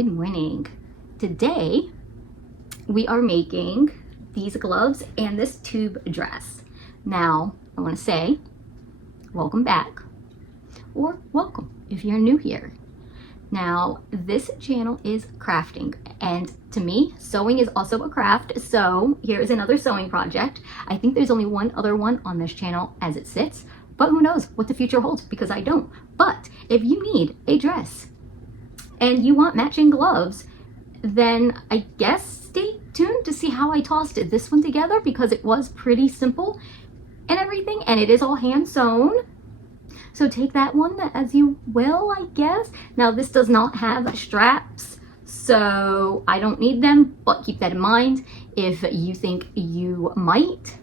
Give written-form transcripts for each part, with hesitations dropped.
been winning. Today we are making these gloves and this tube dress. Now I want to say welcome back, or welcome if you're new here. Now this channel is crafting, and to me sewing is also a craft, so here's another sewing project. I think there's only one other one on this channel as it sits, but who knows what the future holds, because I don't. But if you need a dress and you want matching gloves, then I guess stay tuned to see how I tossed this one together, because it was pretty simple and everything, and it is all hand sewn. So take that one as you will, I guess. Now this does not have straps, so I don't need them, but keep that in mind if you think you might.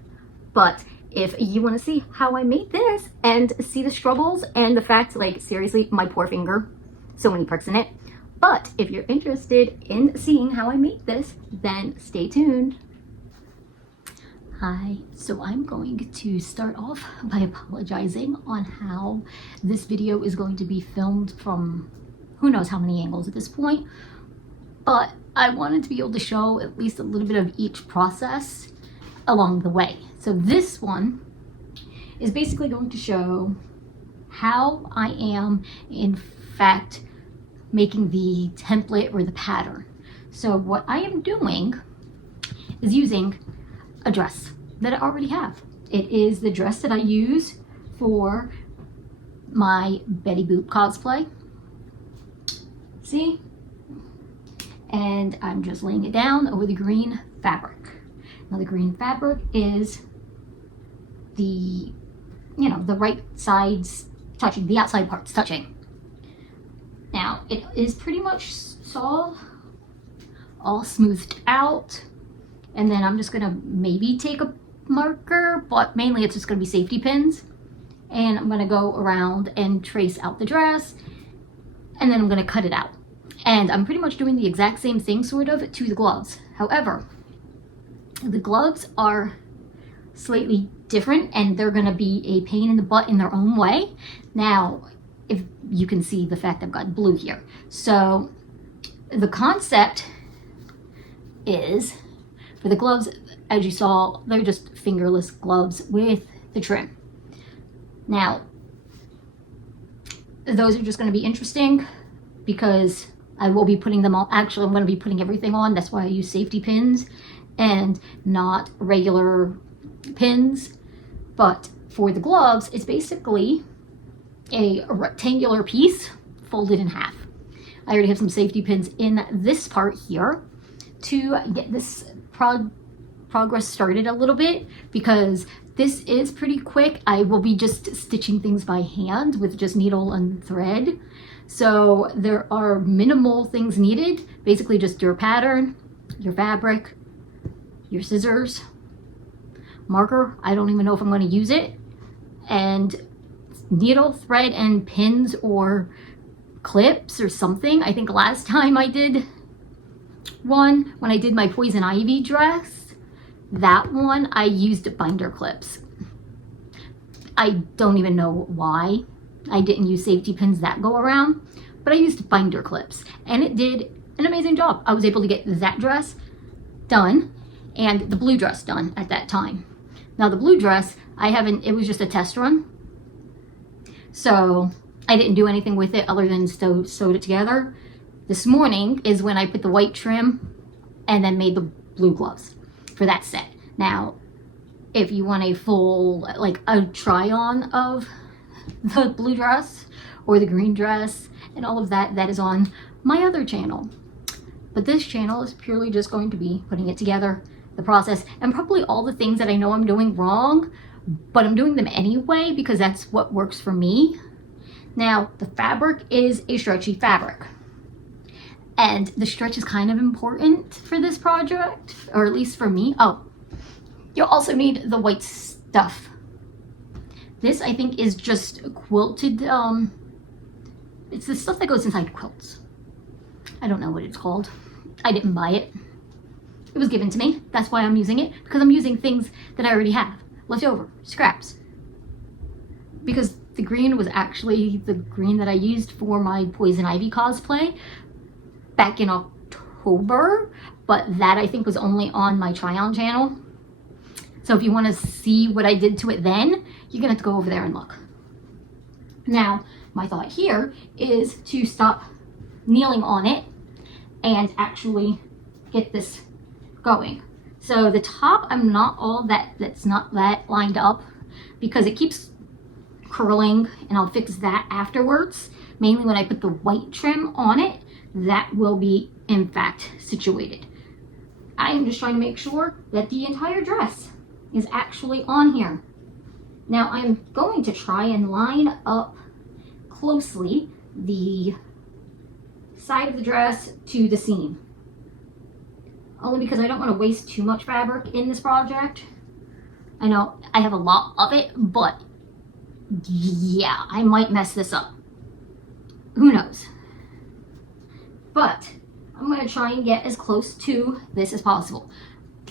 But if you want to see how I made this and see the struggles and the fact, like, seriously, my poor finger, so many pricks in it. But if you're interested in seeing how I made this, then stay tuned. Hi, so I'm going to start off by apologizing on how this video is going to be filmed from who knows how many angles at this point, but I wanted to be able to show at least a little bit of each process along the way. So this one is basically going to show how I am in fact making the template or the pattern. So what I am doing is using a dress that I already have. It is the dress that I use for my Betty Boop cosplay. See? And I'm just laying it down over the green fabric. Now the green fabric is the, the right sides touching, the outside parts touching. Now it is pretty much all smoothed out, and then I'm just gonna maybe take a marker, but mainly it's just gonna be safety pins, and I'm gonna go around and trace out the dress, and then I'm gonna cut it out. And I'm pretty much doing the exact same thing sort of to the gloves. However, the gloves are slightly different, and they're gonna be a pain in the butt in their own way. Now, if you can see the fact I've got blue here. So the concept is, for the gloves, as you saw, they're just fingerless gloves with the trim. Now, those are just going to be interesting because I will be putting them all, actually I'm going to be putting everything on. That's why I use safety pins and not regular pins. But for the gloves, it's basically a rectangular piece folded in half. I already have some safety pins in this part here to get this progress started a little bit, because this is pretty quick. I will be just stitching things by hand with just needle and thread. So there are minimal things needed, basically just your pattern, your fabric, your scissors, marker, I don't even know if I'm going to use it, and needle, thread, and pins or clips or something. I think last time I did one, when I did my Poison Ivy dress, that one I used binder clips. I don't even know why I didn't use safety pins that go around, but I used binder clips, and it did an amazing job. I was able to get that dress done and the blue dress done at that time. Now the blue dress, it was just a test run. So I didn't do anything with it other than sewed it together. This morning is when I put the white trim and then made the blue gloves for that set. Now, if you want a full, like a try on of the blue dress or the green dress and all of that, that is on my other channel. But this channel is purely just going to be putting it together, the process, and probably all the things that I know I'm doing wrong, but I'm doing them anyway because that's what works for me. Now, the fabric is a stretchy fabric, and the stretch is kind of important for this project, or at least for me. Oh, you'll also need the white stuff. This, I think, is just quilted, it's the stuff that goes inside quilts. I don't know what it's called. I didn't buy it. It was given to me. That's why I'm using it, because I'm using things that I already have, left over, scraps. Because the green was actually the green that I used for my Poison Ivy cosplay, back in October, but that I think was only on my try-on channel. So if you want to see what I did to it then, you're gonna have to go over there and look. Now, my thought here is to stop kneeling on it and actually get this going. So the top, I'm not all that's not that lined up because it keeps curling, and I'll fix that afterwards. Mainly when I put the white trim on it, that will be in fact situated. I am just trying to make sure that the entire dress is actually on here. Now I'm going to try and line up closely the side of the dress to the seam. Only because I don't want to waste too much fabric in this project. I know I have a lot of it, but yeah, I might mess this up. Who knows? But I'm going to try and get as close to this as possible.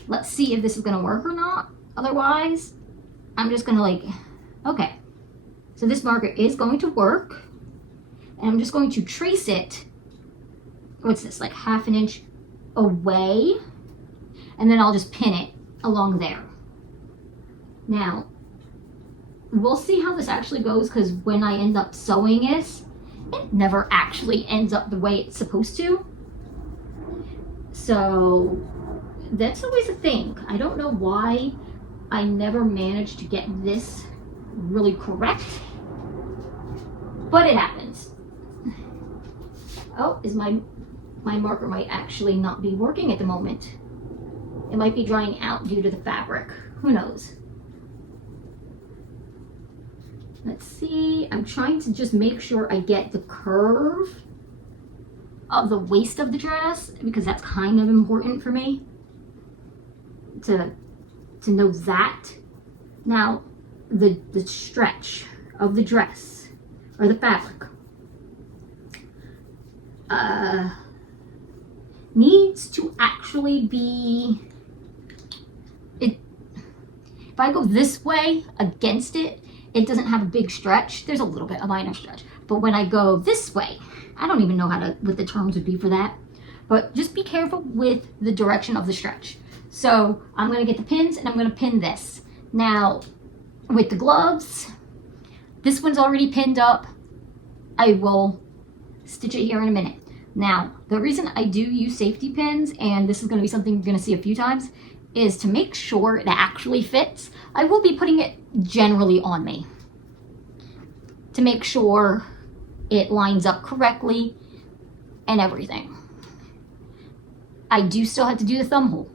Let's see if this is going to work or not. Otherwise, I'm just going to okay. So this marker is going to work. And I'm just going to trace it. What's this, like ½ inch away? And then I'll just pin it along there. Now, we'll see how this actually goes, because when I end up sewing it never actually ends up the way it's supposed to. So that's always a thing. I don't know why I never managed to get this really correct, but it happens. Oh, my marker might actually not be working at the moment. It might be drying out due to the fabric. Who knows? Let's see. I'm trying to just make sure I get the curve of the waist of the dress, because that's kind of important for me to know that. Now, the stretch of the dress or the fabric needs to actually be if I go this way against it, it doesn't have a big stretch. There's a little bit, a minor stretch. But when I go this way, I don't even know what the terms would be for that. But just be careful with the direction of the stretch. So I'm going to get the pins and I'm going to pin this. Now, with the gloves, this one's already pinned up. I will stitch it here in a minute. Now, the reason I do use safety pins, and this is going to be something you're going to see a few times, is to make sure it actually fits. I will be putting it generally on me to make sure it lines up correctly and everything. I do still have to do the thumb hole.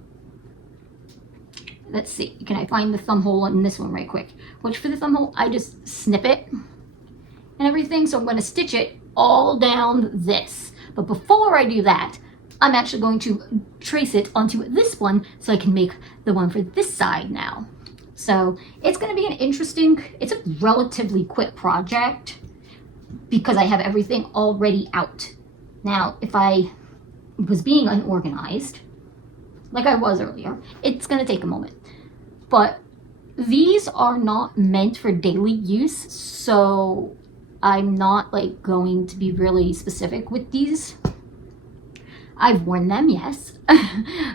Let's see, can I find the thumb hole in this one right quick? Which for the thumb hole, I just snip it and everything. So I'm going to stitch it all down this. But before I do that, I'm actually going to trace it onto this one so I can make the one for this side now. So it's going to be an interesting, it's a relatively quick project because I have everything already out. Now, if I was being unorganized, like I was earlier, it's going to take a moment. But these are not meant for daily use, so I'm not going to be really specific with these. I've worn them, yes,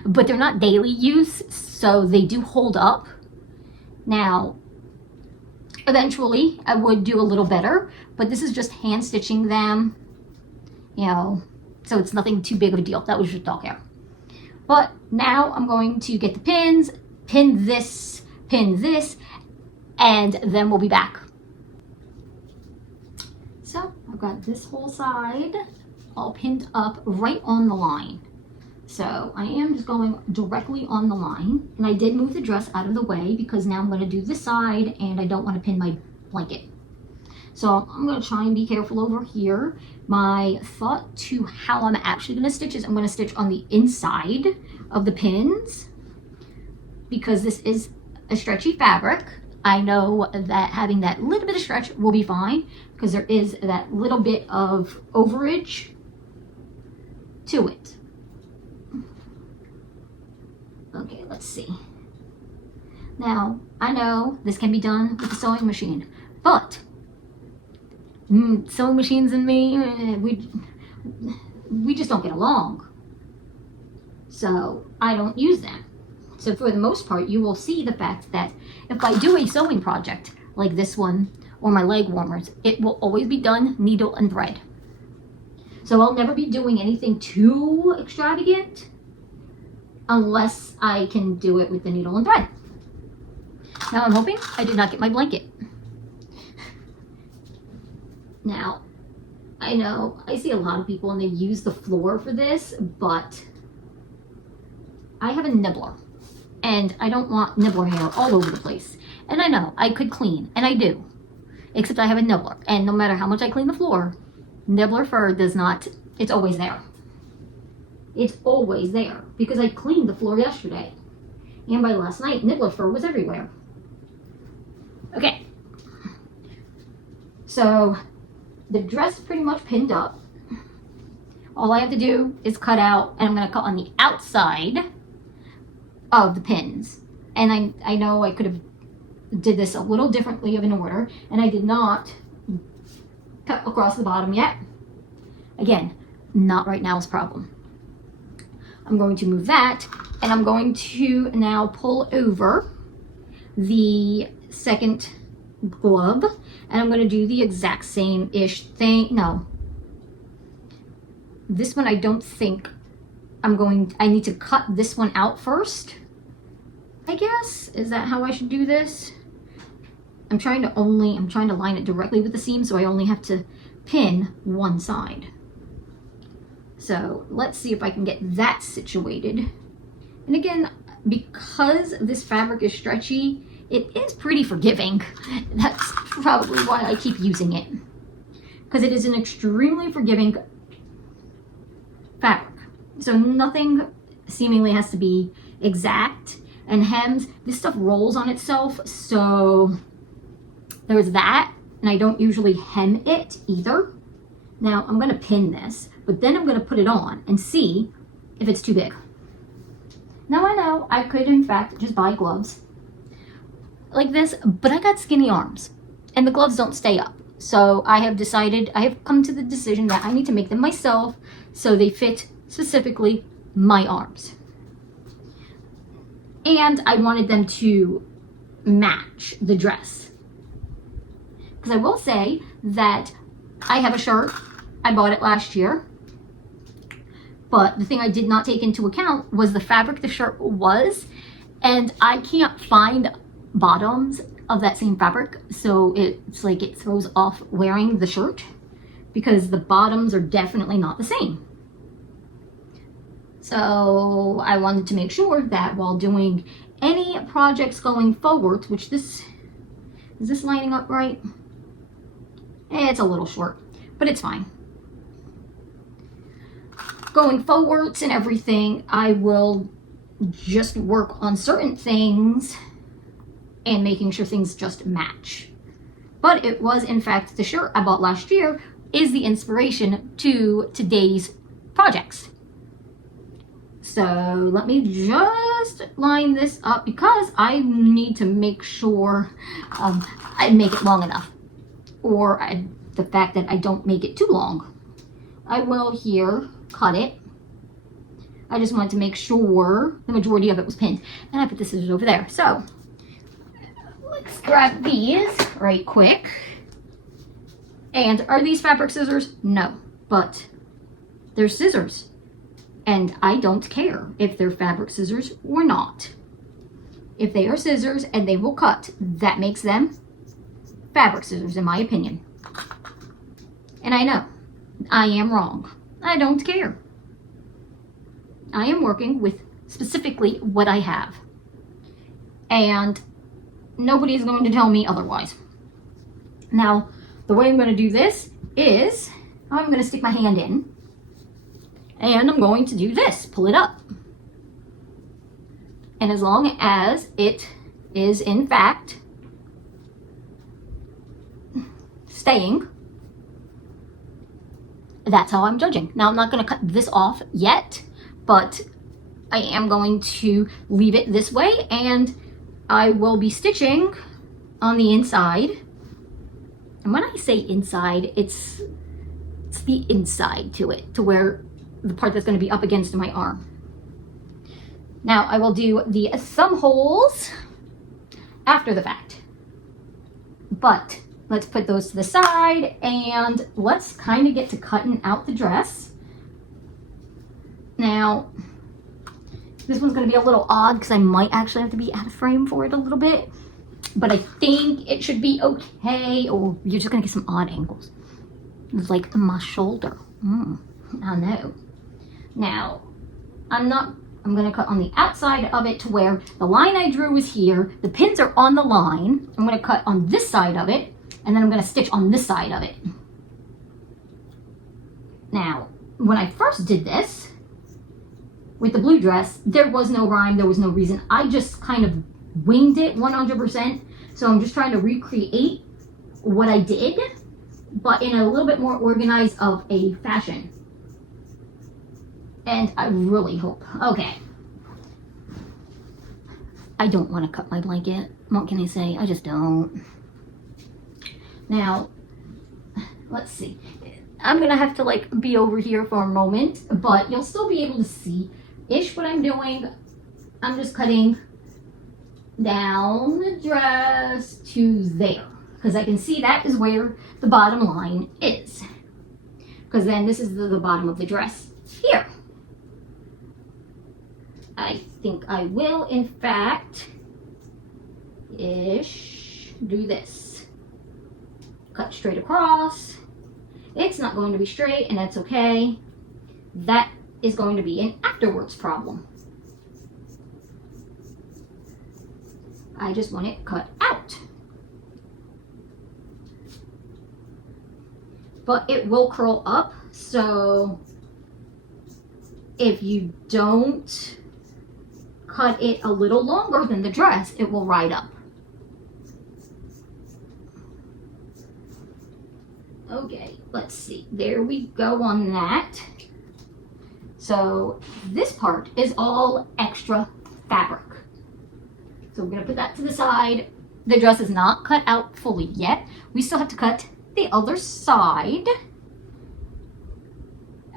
but they're not daily use, so they do hold up. Now, eventually I would do a little better, but this is just hand stitching them, so it's nothing too big of a deal. That was just all care. But now I'm going to get the pins, pin this, and then we'll be back. So I've got this whole side all pinned up right on the line. So I am just going directly on the line, and I did move the dress out of the way because now I'm going to do this side and I don't want to pin my blanket. So I'm going to try and be careful over here. My thought to how I'm actually going to stitch is I'm going to stitch on the inside of the pins because this is a stretchy fabric. I know that having that little bit of stretch will be fine because there is that little bit of overage to it. Okay, let's see. Now, I know this can be done with a sewing machine, but sewing machines and me, we just don't get along. So I don't use them. So for the most part, you will see the fact that if I do a sewing project like this one or my leg warmers, it will always be done needle and thread. So I'll never be doing anything too extravagant unless I can do it with the needle and thread. Now I'm hoping I did not get my blanket. Now, I know I see a lot of people and they use the floor for this, but I have a nibbler and I don't want nibbler hair all over the place. And I know I could clean, and I do, except I have a nibbler, and no matter how much I clean the floor, nibbler fur does not, it's always there. It's always there because I cleaned the floor yesterday, and by last night, nibbler fur was everywhere. Okay, so the dress is pretty much pinned up. All I have to do is cut out, and I'm going to cut on the outside of the pins. And I know I could have did this a little differently of an order, and I did not cut across the bottom yet. Again, not right now's problem. I'm going to move that, and I'm going to now pull over the second glove, and I'm going to do the exact same-ish thing. No. This one I don't think I need to cut this one out first, I guess. Is that how I should do this? I'm trying to line it directly with the seam, so I only have to pin one side. So let's see if I can get that situated. And again, because this fabric is stretchy, it is pretty forgiving. That's probably why I keep using it, because it is an extremely forgiving fabric. So nothing seemingly has to be exact. And hems, this stuff rolls on itself, so there's that. And I don't usually hem it either. Now I'm going to pin this, but then I'm going to put it on and see if it's too big. Now I know I could in fact just buy gloves like this, but I got skinny arms and the gloves don't stay up. So I have come to the decision that I need to make them myself so they fit specifically my arms. And I wanted them to match the dress. Because I will say that I have a shirt. I bought it last year. But the thing I did not take into account was the fabric the shirt was. And I can't find bottoms of that same fabric. So it's like it throws off wearing the shirt, because the bottoms are definitely not the same. So I wanted to make sure that while doing any projects going forward, which is this lining up right? It's a little short, but it's fine. Going forwards and everything, I will just work on certain things and making sure things just match. But it was, in fact, the shirt I bought last year is the inspiration to today's projects. So let me just line this up because I need to make sure I make it long enough, or the fact that I don't make it too long. I will here cut it. I just wanted to make sure the majority of it was pinned, and I put the scissors over there. So let's grab these right quick. And are these fabric scissors? No, but they're scissors. And I don't care if they're fabric scissors or not. If they are scissors and they will cut, that makes them fabric scissors, in my opinion. And I know I am wrong. I don't care. I am working with specifically what I have. And nobody is going to tell me otherwise. Now, the way I'm going to do this is I'm going to stick my hand in. And I'm going to do this, pull it up. And as long as it is in fact staying, that's how I'm judging. Now I'm not going to cut this off yet, but I am going to leave it this way, and I will be stitching on the inside. And when I say inside, it's the inside to it, to where the part that's going to be up against my arm. Now I will do the thumb holes after the fact. But let's put those to the side and let's kind of get to cutting out the dress. Now, this one's going to be a little odd because I might actually have to be out of frame for it a little bit. But I think it should be okay. Or you're just going to get some odd angles. It's like my shoulder. I know. Now, I'm going to cut on the outside of it to where the line I drew is here. The pins are on the line. I'm going to cut on this side of it. And then I'm going to stitch on this side of it. Now, when I first did this, with the blue dress, there was no rhyme, there was no reason. I just kind of winged it 100%. So I'm just trying to recreate what I did, but in a little bit more organized of a fashion. And I really hope, okay. I don't want to cut my blanket. What can I say? I just don't. Now, let's see. I'm going to have to like be over here for a moment, but you'll still be able to see-ish what I'm doing. I'm just cutting down the dress to there because I can see that is where the bottom line is. Because then this is the bottom of the dress here. I think I will, in fact, do this. Cut straight across. It's not going to be straight, and that's okay. That is going to be an afterwards problem. I just want it cut out. But it will curl up, so if you don't cut it a little longer than the dress, it will ride up. Okay, let's see. There we go on that. So this part is all extra fabric. So we're going to put that to the side. The dress is not cut out fully yet. We still have to cut the other side.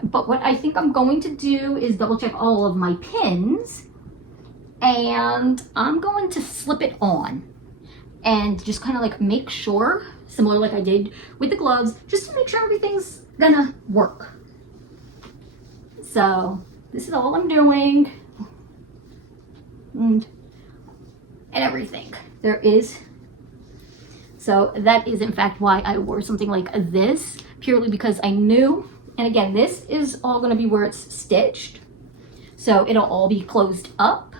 But what I think I'm going to do is double check all of my pins. And I'm going to slip it on. And just kind of like make sure, similar like I did with the gloves, just to make sure everything's gonna work. So this is all I'm doing. And everything. So that is in fact why I wore something like this, purely because I knew, and again, this is all gonna be where it's stitched. So it'll all be closed up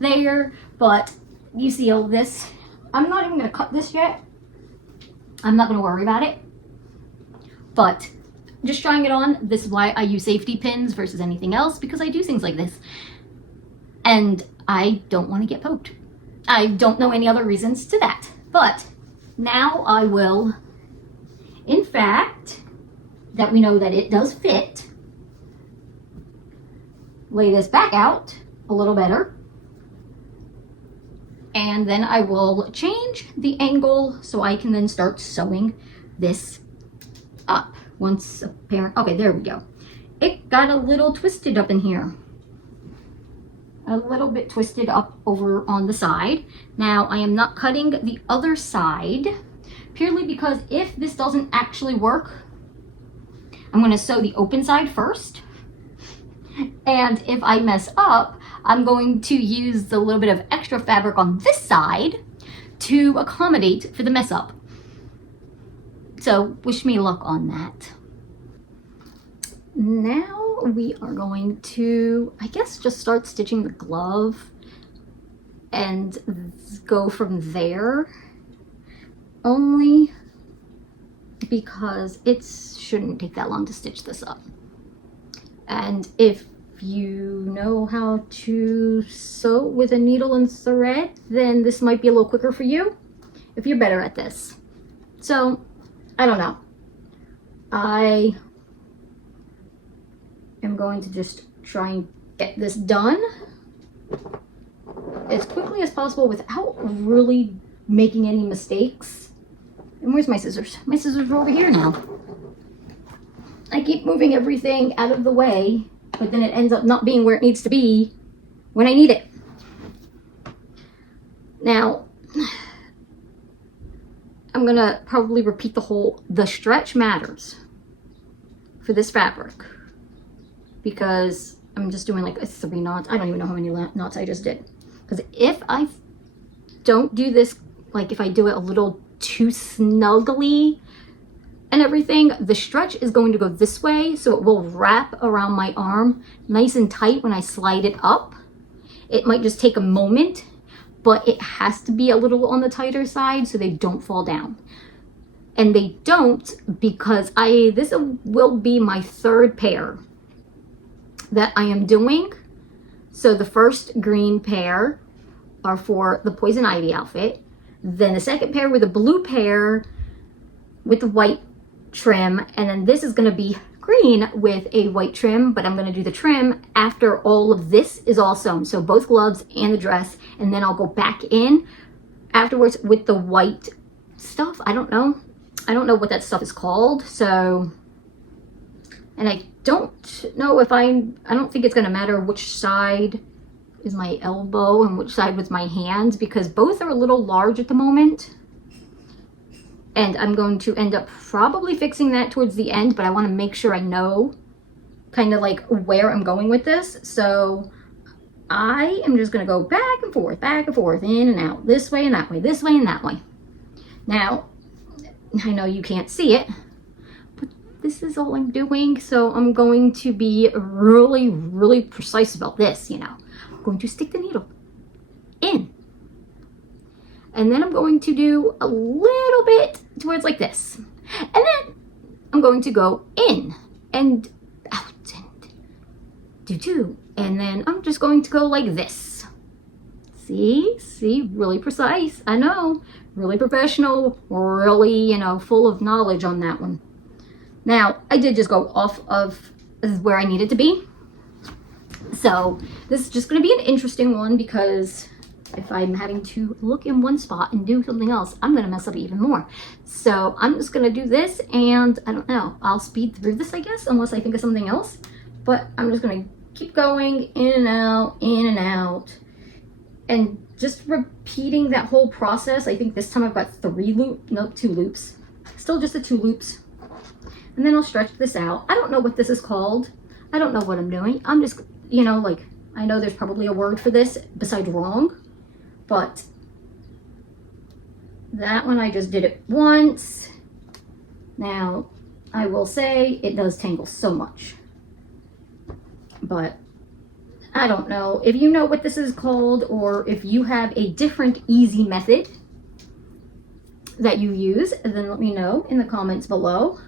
there, but you see all this. I'm not even going to cut this yet. I'm not going to worry about it. But just trying it on, this is why I use safety pins versus anything else, because I do things like this. And I don't want to get poked. I don't know any other reasons to that. But now I will, in fact, that we know that it does fit, lay this back out a little better. And then I will change the angle so I can then start sewing this up once apparent. Okay, there we go. It got a little twisted up in here. A little bit twisted up over on the side. Now I am not cutting the other side purely because if this doesn't actually work, I'm going to sew the open side first. And if I mess up, I'm going to use the little bit of extra fabric on this side to accommodate for the mess up. So wish me luck on that. Now we are going to, I guess, just start stitching the glove and go from there. Only because it shouldn't take that long to stitch this up. And if you know how to sew with a needle and thread, then this might be a little quicker for you if you're better at this. So, I don't know. I am going to just try and get this done as quickly as possible without really making any mistakes. And where's my scissors? My scissors are over here now. I keep moving everything out of the way, but then it ends up not being where it needs to be when I need it. Now, I'm gonna probably repeat the stretch matters for this fabric, because I'm just doing like a 3 knots. I don't even know how many knots I just did. Because if I don't do this, like if I do it a little too snugly and everything, the stretch is going to go this way, so it will wrap around my arm nice and tight when I slide it up. It might just take a moment, but it has to be a little on the tighter side so they don't fall down. And they don't, because this will be my 3rd pair that I am doing. So the first green pair are for the Poison Ivy outfit. Then the second pair with the blue pair with the white trim. And then this is going to be green with a white trim, but I'm going to do the trim after all of this is all sewn. So both gloves and the dress. And then I'll go back in afterwards with the white stuff. I don't know what that stuff is called. So, and I don't know if I don't think it's going to matter which side is my elbow and which side was my hands, because both are a little large at the moment. And I'm going to end up probably fixing that towards the end, but I want to make sure I know kind of like where I'm going with this. So I am just going to go back and forth, in and out, this way and that way, this way and that way. Now, I know you can't see it, but this is all I'm doing. So I'm going to be really, really precise about this, you know. I'm going to stick the needle in. And then I'm going to do a little bit towards like this. And then I'm going to go in and out and do. And then I'm just going to go like this. See, really precise. I know, really professional, really, you know, full of knowledge on that one. Now, I did just go off of where I needed to be. So this is just going to be an interesting one, because if I'm having to look in one spot and do something else, I'm going to mess up even more. So I'm just going to do this, and I don't know, I'll speed through this, I guess, unless I think of something else. But I'm just going to keep going in and out, and just repeating that whole process. I think this time I've got 2 loops. Still just the 2 loops. And then I'll stretch this out. I don't know what this is called. I don't know what I'm doing. I'm just, you know, like, I know there's probably a word for this besides wrong. But that one I just did it once. Now, I will say it does tangle so much. But I don't know. If you know what this is called, or if you have a different easy method that you use, then let me know in the comments below.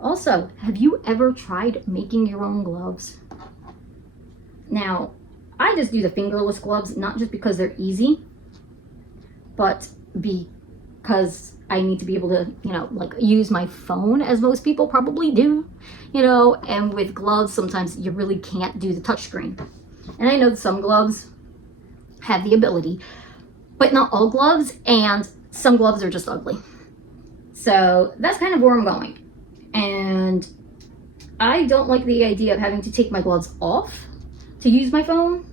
Also, have you ever tried making your own gloves? Now, I just do the fingerless gloves, not just because they're easy, but because I need to be able to, you know, like use my phone, as most people probably do, you know, and with gloves, sometimes you really can't do the touchscreen. And I know some gloves have the ability, but not all gloves, and some gloves are just ugly. So that's kind of where I'm going. And I don't like the idea of having to take my gloves off to use my phone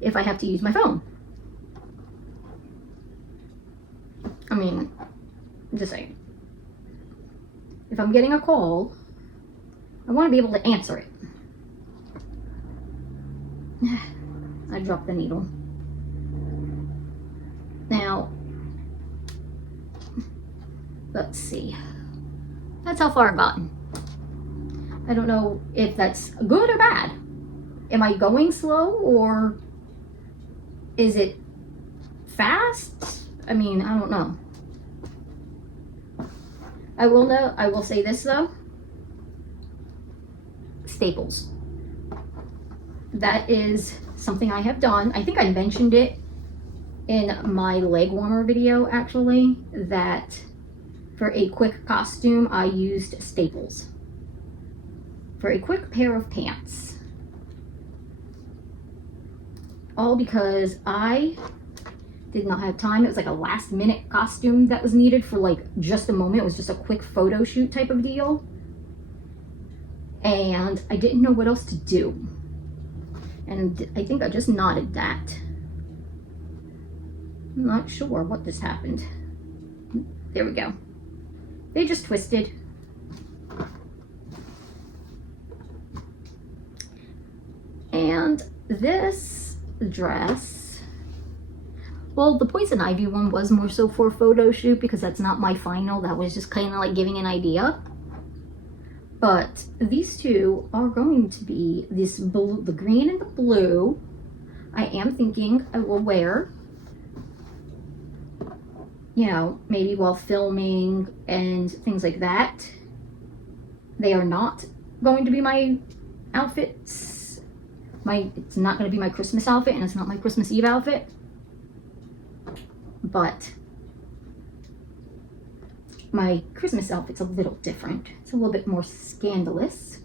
if I have to use my phone. I mean, I'm just saying. If I'm getting a call, I want to be able to answer it. I dropped the needle. Now, let's see. That's how far I've gotten. I don't know if that's good or bad. Am I going slow, or is it fast? I mean, I don't know. I will say this though. Staples. That is something I have done. I think I mentioned it in my leg warmer video, actually, that for a quick costume, I used Staples for a quick pair of pants. All because I did not have time. It was like a last minute costume that was needed for like just a moment. It was just a quick photo shoot type of deal. and I didn't know what else to do. And I think I just knotted that. I'm not sure what just happened. There we go. They just twisted. And this dress, well, the Poison Ivy one was more so for a photo shoot because that's not my final. That was just kind of like giving an idea. But these two are going to be this blue, the green and the blue. I am thinking I will wear, you know, maybe while filming and things like that. They are not going to be my outfits. It's not going to be my Christmas outfit, and it's not my Christmas Eve outfit. But my Christmas outfit's a little different. It's a little bit more scandalous.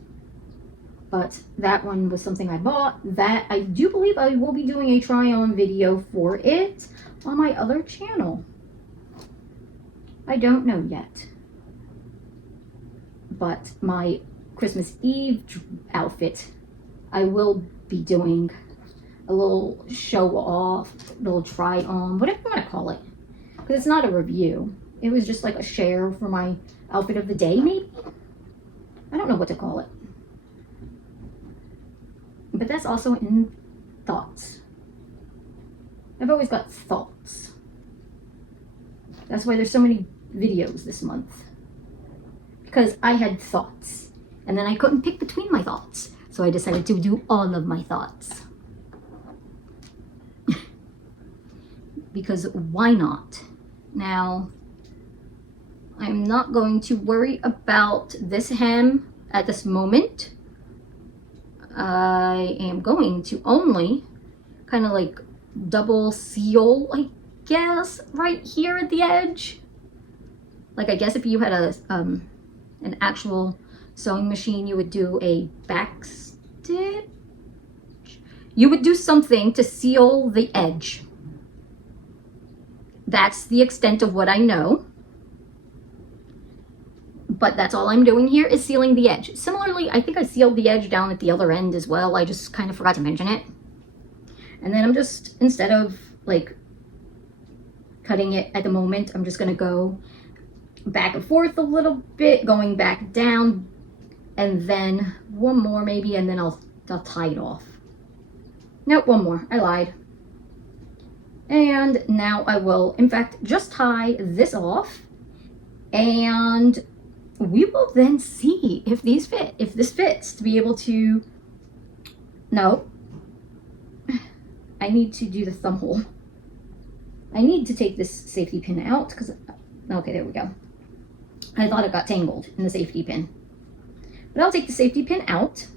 But that one was something I bought. That I do believe I will be doing a try-on video for it on my other channel. I don't know yet. But my Christmas Eve outfit, I will be doing a little show off, little try on, whatever you want to call it. Because it's not a review. It was just like a share for my outfit of the day, maybe? I don't know what to call it. But that's also in thoughts. I've always got thoughts. That's why there's so many videos this month. Because I had thoughts. And then I couldn't pick between my thoughts. So I decided to do all of my thoughts. Because why not? Now, I'm not going to worry about this hem at this moment. I am going to only kind of like double seal, I guess, right here at the edge. Like, I guess if you had an actual sewing machine, you would do a back stitch. You would do something to seal the edge. That's the extent of what I know. But that's all I'm doing here is sealing the edge. Similarly, I think I sealed the edge down at the other end as well. I just kind of forgot to mention it. And then I'm just, instead of like cutting it at the moment, I'm just going to go back and forth a little bit, going back down, and then one more maybe, and then I'll tie it off. Nope, one more. I lied. And now I will, in fact, just tie this off, and we will then see if these fit, if this fits, to be able to, no, I need to do the thumb hole. I need to take this safety pin out, because, okay, there we go. I thought it got tangled in the safety pin. But I'll take the safety pin out.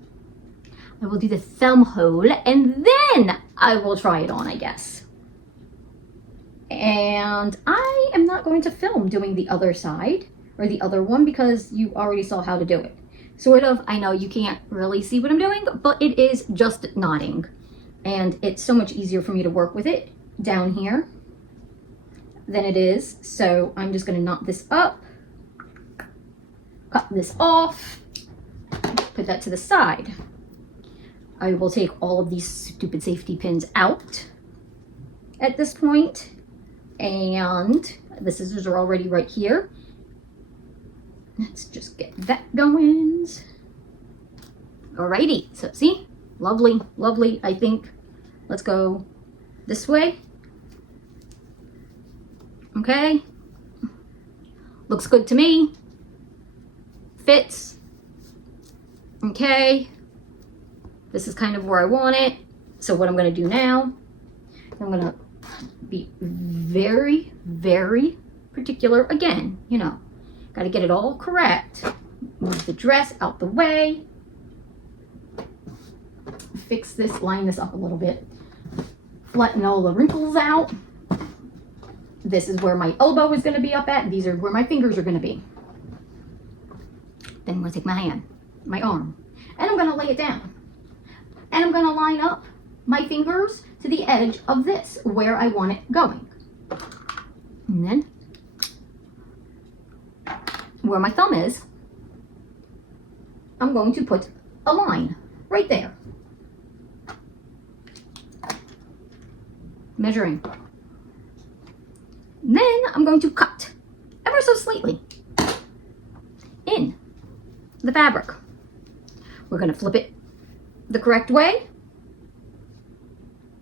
I will do the thumb hole, and then I will try it on, I guess. And I am not going to film doing the other side, or the other one, because you already saw how to do it. Sort of, I know you can't really see what I'm doing, but it is just knotting. And it's so much easier for me to work with it down here than it is. So I'm just gonna knot this up, cut this off, put that to the side. I will take all of these stupid safety pins out at this point, and the scissors are already right here. Let's just get that going. Alrighty, so see, lovely, lovely, I think. Let's go this way. Okay, looks good to me. Fits. Okay, this is kind of where I want it. So what I'm gonna do now, I'm gonna be very, very particular again, you know. Got to get it all correct. Move the dress out the way. Fix this, line this up a little bit. Flatten all the wrinkles out. This is where my elbow is going to be up at. These are where my fingers are going to be. Then I'm going to take my hand, my arm, and I'm going to lay it down. And I'm going to line up my fingers to the edge of this, where I want it going. And then where my thumb is, I'm going to put a line right there. Measuring. Then I'm going to cut ever so slightly in the fabric. We're going to flip it the correct way.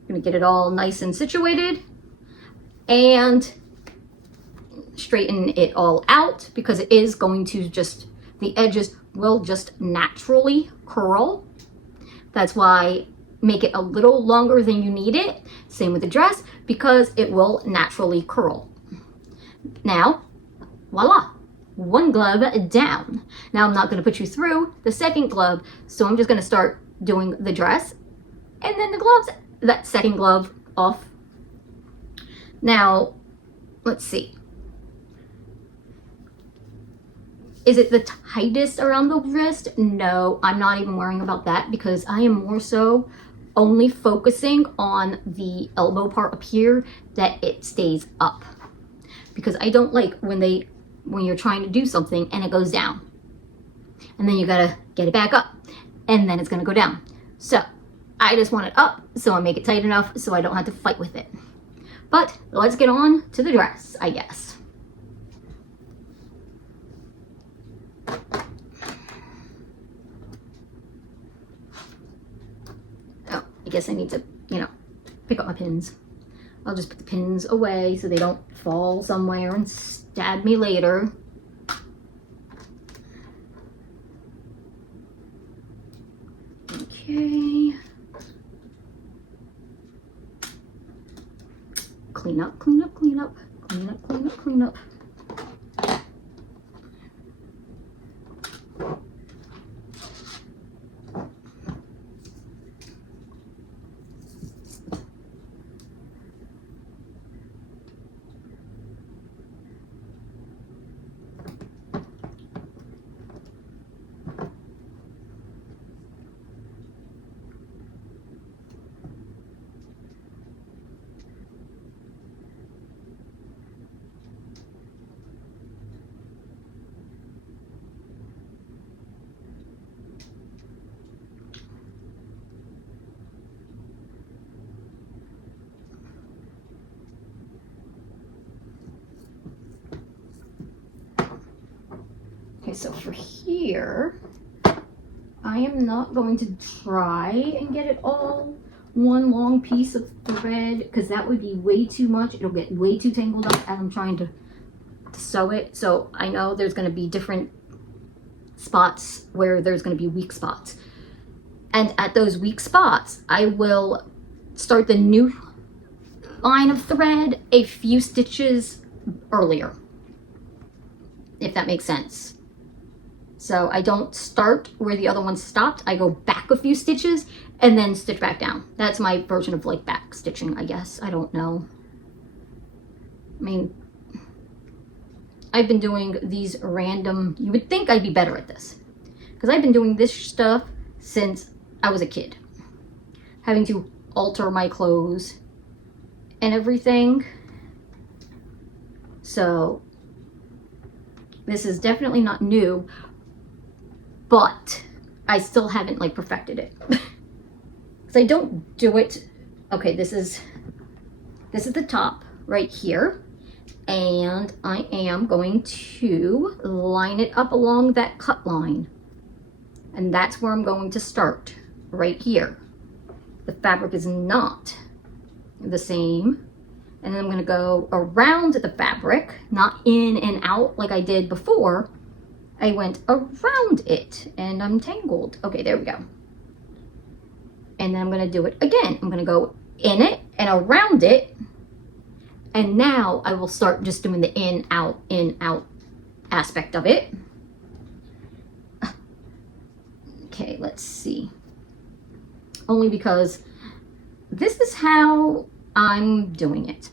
Going to get it all nice and situated and straighten it all out, because it is going to just, the edges will just naturally curl. That's why make it a little longer than you need it. Same with the dress, because it will naturally curl. Now, voila, one glove down. Now I'm not going to put you through the second glove, so I'm just going to start doing the dress and then the gloves, that second glove off. Now, let's see. Is it the tightest around the wrist? No, I'm not even worrying about that, because I am more so only focusing on the elbow part up here, that it stays up. Because I don't like when you're trying to do something and it goes down. And then you gotta get it back up, and then it's gonna go down. So I just want it up, so I make it tight enough so I don't have to fight with it. But let's get on to the dress, I guess. Oh, I guess I need to, pick up my pins. I'll just put the pins away so they don't fall somewhere and stab me later. Okay. Clean up, clean up, clean up, clean up, clean up, clean up. Okay, so for here, I am not going to try and get it all one long piece of thread, because that would be way too much. It'll get way too tangled up as I'm trying to sew it. So I know there's going to be different spots where there's going to be weak spots. And at those weak spots, I will start the new line of thread a few stitches earlier, if that makes sense. So I don't start where the other one stopped. I go back a few stitches and then stitch back down. That's my version of like back stitching, I guess. I don't know. I mean, I've been doing these random, you would think I'd be better at this, because I've been doing this stuff since I was a kid. Having to alter my clothes and everything. So this is definitely not new, but I still haven't like perfected it. Because I don't do it. Okay, this is the top right here, and I am going to line it up along that cut line, and that's where I'm going to start, right here. The fabric is not the same, and then I'm going to go around the fabric, not in and out like I did before. I went around it and I'm tangled. Okay, there we go. And then I'm going to do it again. I'm going to go in it and around it. And now I will start just doing the in, out aspect of it. Okay, let's see. Only because this is how I'm doing it.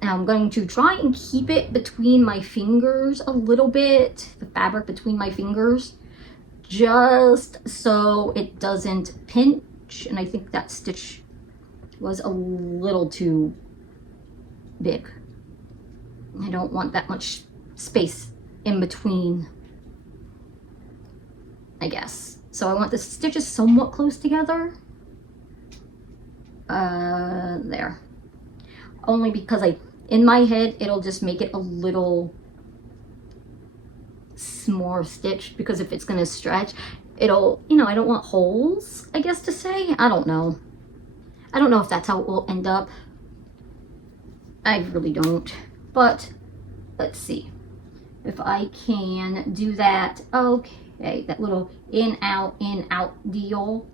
Now I'm going to try and keep it between my fingers a little bit, the fabric between my fingers, just so it doesn't pinch. And I think that stitch was a little too big. I don't want that much space in between I guess. So I want the stitches somewhat close together. There. Only because in my head, it'll just make it a little more stitched, because if it's gonna stretch, it'll, I don't want holes, I guess to say. I don't know if that's how it will end up. I really don't, but let's see if I can do that. Okay, that little in out deal.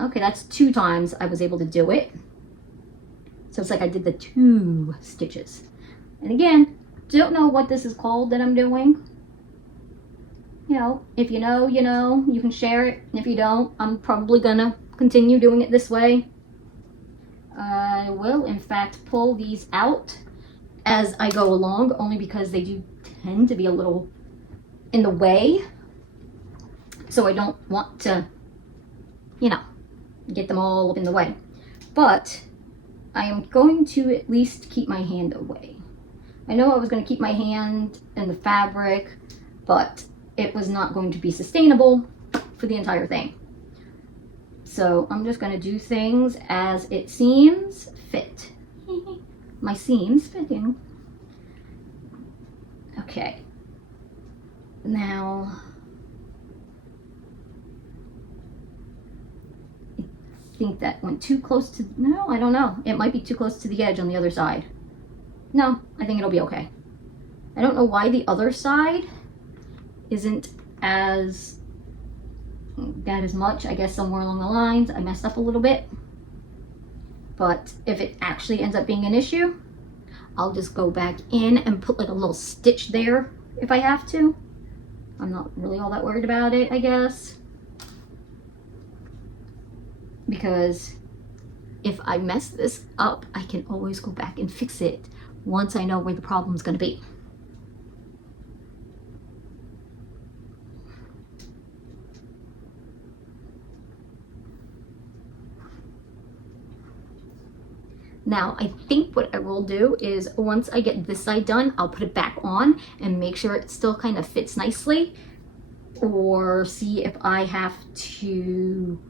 Okay, that's 2 times I was able to do it. So it's like I did the 2 stitches. And again, don't know what this is called that I'm doing. If you know, you can share it. And if you don't, I'm probably gonna continue doing it this way. I will, in fact, pull these out as I go along, only because they do tend to be a little in the way. So I don't want to, get them all up in the way. But I am going to at least keep my hand away. I know I was going to keep my hand in the fabric, but it was not going to be sustainable for the entire thing. So I'm just going to do things as it seems fit. My seams fitting. Okay. Now, I think that went too close to, no, I don't know. It might be too close to the edge on the other side. No, I think it'll be okay. I don't know why the other side isn't as bad as much. I guess somewhere along the lines I messed up a little bit. But if it actually ends up being an issue, I'll just go back in and put like a little stitch there if I have to. I'm not really all that worried about it, I guess. Because if I mess this up, I can always go back and fix it once I know where the problem's going to be. Now, I think what I will do is once I get this side done, I'll put it back on and make sure it still kind of fits nicely, or see if I have to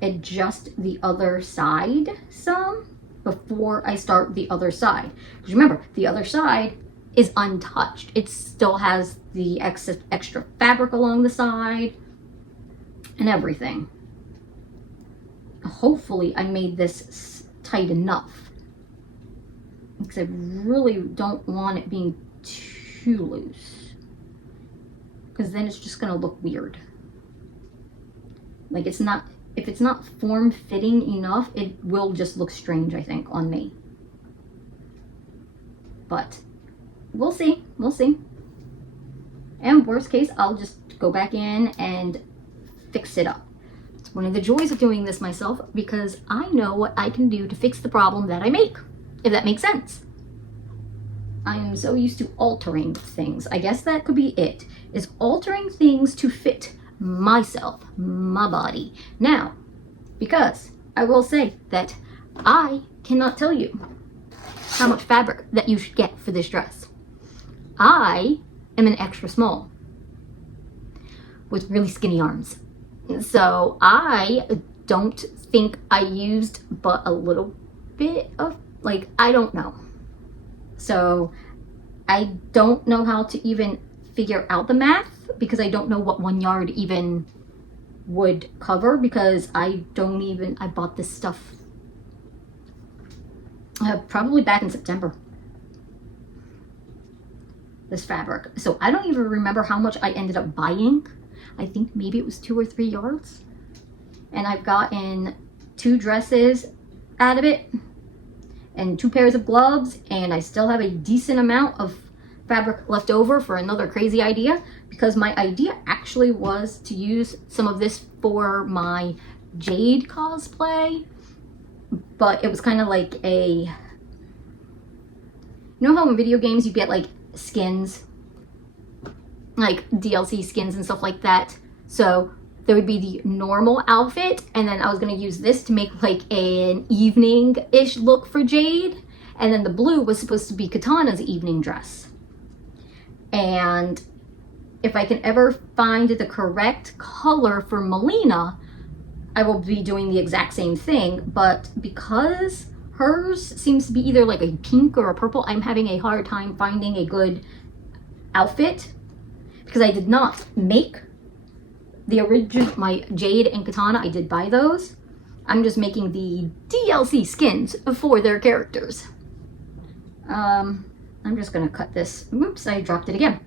adjust the other side some before I start the other side. Because remember, the other side is untouched. It still has the extra fabric along the side and everything. Hopefully I made this tight enough, because I really don't want it being too loose, because then it's just going to look weird. Like, if it's not form-fitting enough, it will just look strange, I think, on me. But we'll see. And worst case, I'll just go back in and fix it up. It's one of the joys of doing this myself, because I know what I can do to fix the problem that I make, if that makes sense. I am so used to altering things. I guess that could be it, is altering things to fit myself, my body. Now, because I will say that I cannot tell you how much fabric that you should get for this dress. I am an extra small with really skinny arms. So I don't think I used but a little bit of, like, I don't know. So I don't know how to even figure out the math, because I don't know what 1 yard even would cover, because I bought this stuff probably back in September, this fabric. So I don't even remember how much I ended up buying. I think maybe it was 2 or 3 yards. And I've gotten 2 dresses out of it and 2 pairs of gloves, and I still have a decent amount of fabric left over for another crazy idea, because my idea actually was to use some of this for my Jade cosplay, but it was kind of like you know how in video games you get like skins, like DLC skins and stuff like that? So there would be the normal outfit, and then I was going to use this to make like an evening-ish look for Jade, and then the blue was supposed to be Katana's evening dress. And if I can ever find the correct color for Melina, I will be doing the exact same thing. But because hers seems to be either like a pink or a purple, I'm having a hard time finding a good outfit, because I did not make the original, my Jade and Katana, I did buy those. I'm just making the DLC skins for their characters. I'm just gonna cut this. Oops, I dropped it again.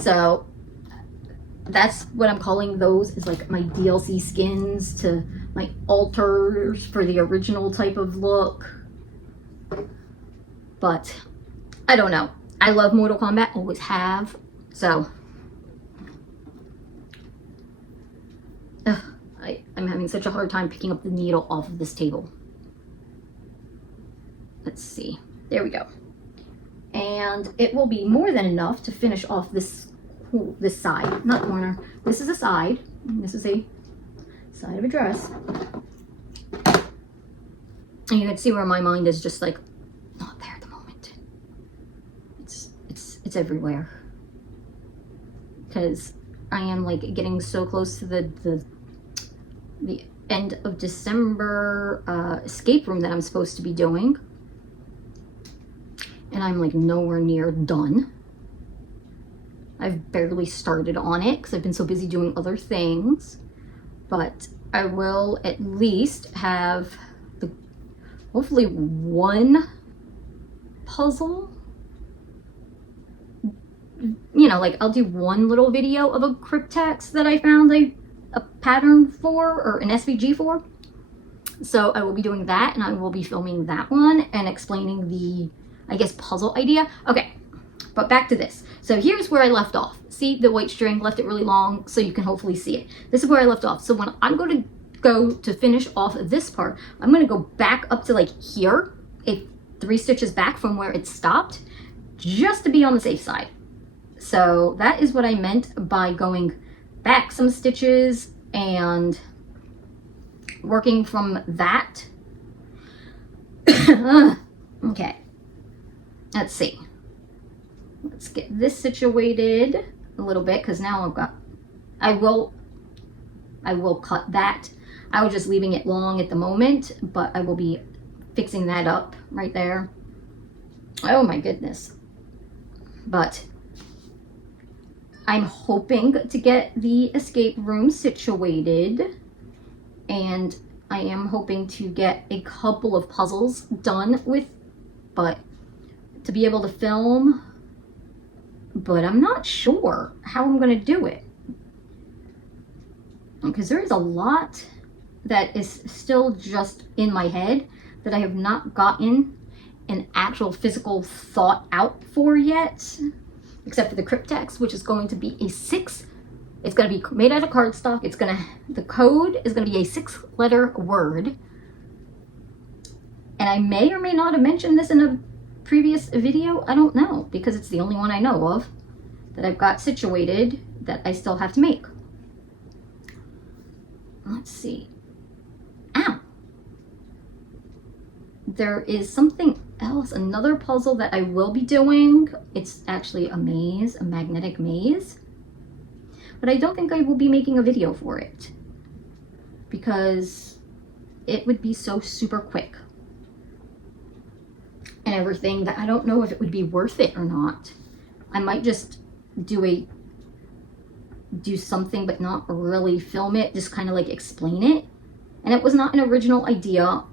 So that's what I'm calling those, is like my DLC skins to my alters for the original type of look. But I don't know. I love Mortal Kombat, always have. So I'm having such a hard time picking up the needle off of this table. Let's see. There we go. And it will be more than enough to finish off this side, not corner. This is a side. This is a side of a dress. And you can see where my mind is just like not there at the moment. It's everywhere. Because I am like getting so close to the end of December escape room that I'm supposed to be doing. And I'm like nowhere near done. I've barely started on it because I've been so busy doing other things. But I will at least have hopefully one puzzle. You know, like I'll do one little video of a cryptex that I found a pattern for, or an SVG for. So I will be doing that, and I will be filming that one and explaining the, I guess, puzzle idea. Okay, but back to this. So here's where I left off. See the white string, left it really long so you can hopefully see it. This is where I left off. So when I'm going to go to finish off this part, I'm going to go back up to like here, 3 stitches back from where it stopped, just to be on the safe side. So that is what I meant by going back some stitches and working from that. Okay, let's see. Let's get this situated a little bit, because now I will cut that. I was just leaving it long at the moment, but I will be fixing that up right there. Oh my goodness. But I'm hoping to get the escape room situated, and I am hoping to get a couple of puzzles done with, but to be able to film, but I'm not sure how I'm going to do it, because there is a lot that is still just in my head that I have not gotten an actual physical thought out for yet, except for the cryptex, which is going to be a 6. It's going to be made out of cardstock. The code is going to be a 6-letter word. And I may or may not have mentioned this in a previous video. I don't know, because it's the only one I know of that I've got situated that I still have to make. Let's see. Ow! There is something else, another puzzle that I will be doing. It's actually a maze, a magnetic maze. But I don't think I will be making a video for it, because it would be so super quick and everything that I don't know if it would be worth it or not. I might just do something but not really film it, just kind of like explain it. And it was not an original idea.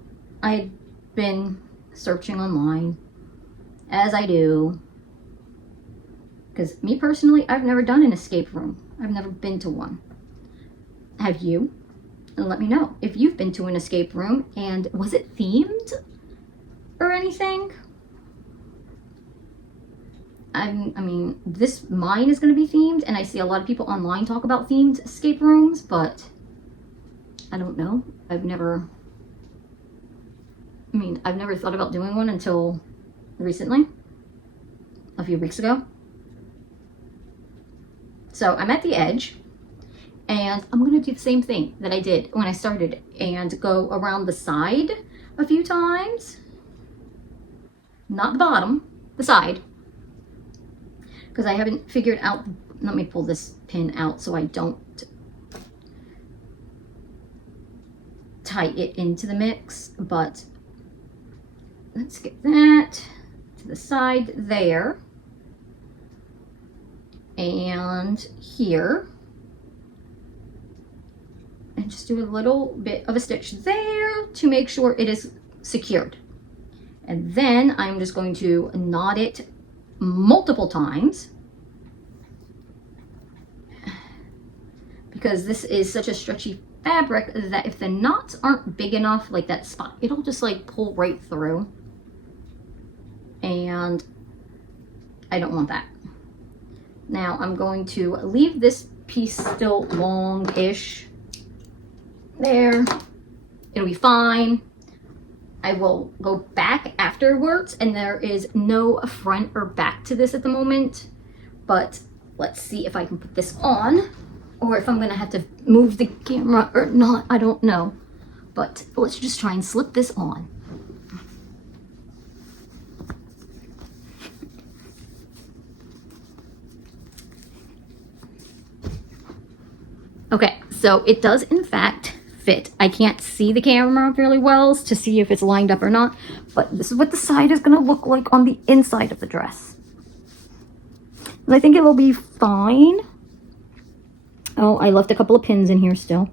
I had been searching online, as I do, because me personally, I've never done an escape room. I've never been to one. Have you? And let me know if you've been to an escape room, and was it themed or anything? I mean, mine is going to be themed, and I see a lot of people online talk about themed escape rooms, but I don't know. I've never thought about doing one until recently, a few weeks ago. So I'm at the edge, and I'm going to do the same thing that I did when I started, and go around the side a few times. Not the bottom, the side. because I haven't figured out. Let me pull this pin out so I don't tie it into the mix, but let's get that to the side there and here, and just do a little bit of a stitch there to make sure it is secured. And then I'm just going to knot it multiple times, because this is such a stretchy fabric that if the knots aren't big enough, like that spot, it'll just like pull right through, and I don't want that. Now I'm going to leave this piece still long-ish there. It'll be fine. I will go back afterwards, and there is no front or back to this at the moment, but let's see if I can put this on, or if I'm gonna have to move the camera or not, I don't know. But let's just try and slip this on. Okay, so it does in fact fit. I can't see the camera really well to see if it's lined up or not, but this is what the side is gonna look like on the inside of the dress. And I think it will be fine. Oh, I left a couple of pins in here still.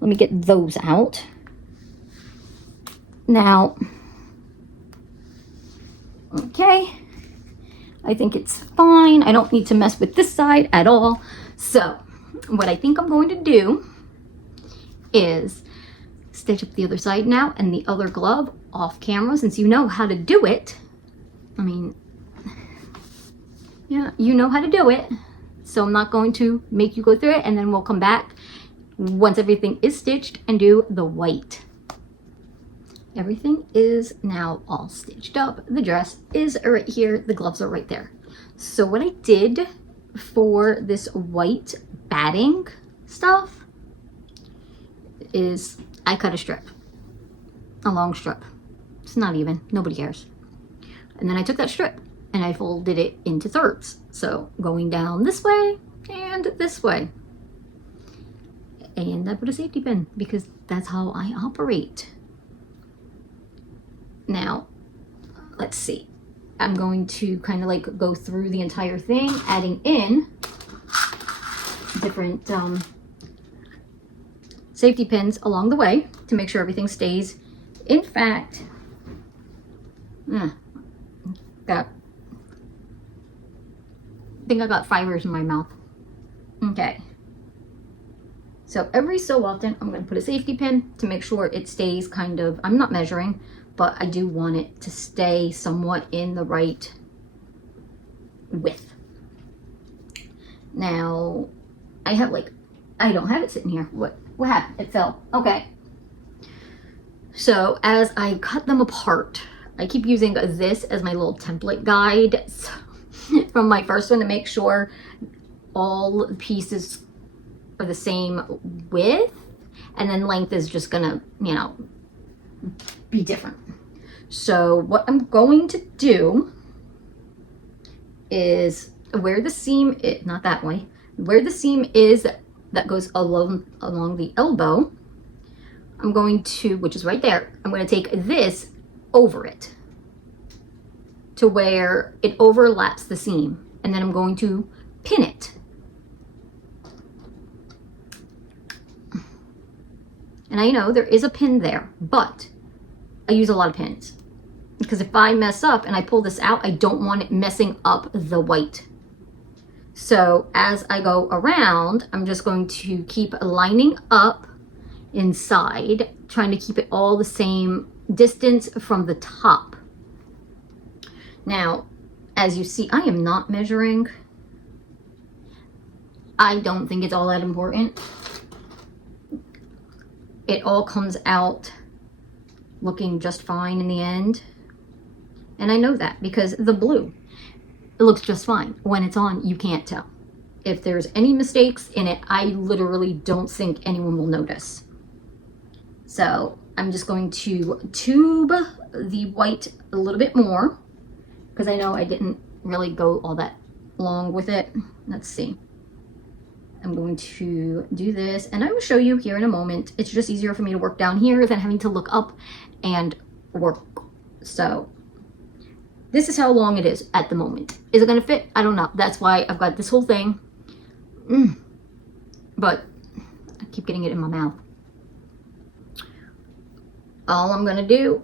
Let me get those out. Now, okay, I think it's fine. I don't need to mess with this side at all. So, what I think I'm going to do is stitch up the other side now and the other glove off camera, since you know how to do it. I mean, yeah, you know how to do it. So I'm not going to make you go through it, and then we'll come back once everything is stitched and do the white. Everything is now all stitched up. The dress is right here. The gloves are right there. So what I did for this white batting stuff is I cut a strip, a long strip. It's not even, nobody cares. And then I took that strip and I folded it into thirds. So going down this way and this way. And I put a safety pin because that's how I operate. Now, let's see. I'm going to kind of like go through the entire thing, adding in different safety pins along the way to make sure everything stays. In fact, I think I got fibers in my mouth. Okay. So every so often, I'm going to put a safety pin to make sure it stays kind of, I'm not measuring, but I do want it to stay somewhat in the right width. Now, I have like, I don't have it sitting here. What happened? It fell. Okay. So as I cut them apart, I keep using this as my little template guide from my first one to make sure all the pieces are the same width, and then length is just gonna, you know, be different. So what I'm going to do is where the seam is, not that way, where the seam is that goes along the elbow, I'm going to, which is right there, I'm going to take this over it to where it overlaps the seam, and then I'm going to pin it. And I know there is a pin there, but I use a lot of pins because if I mess up and I pull this out, I don't want it messing up the white. So as I go around, I'm just going to keep lining up inside, trying to keep it all the same distance from the top. Now, as you see, I am not measuring. I don't think it's all that important. It all comes out looking just fine in the end. And I know that because the blue, it looks just fine. When it's on, you can't tell. If there's any mistakes in it, I literally don't think anyone will notice. So I'm just going to tube the white a little bit more because I know I didn't really go all that along with it. Let's see. I'm going to do this, and I will show you here in a moment. It's just easier for me to work down here than having to look up and work. So this is how long it is at the moment. Is it going to fit? I don't know. That's why I've got this whole thing. But I keep getting it in my mouth. All I'm going to do,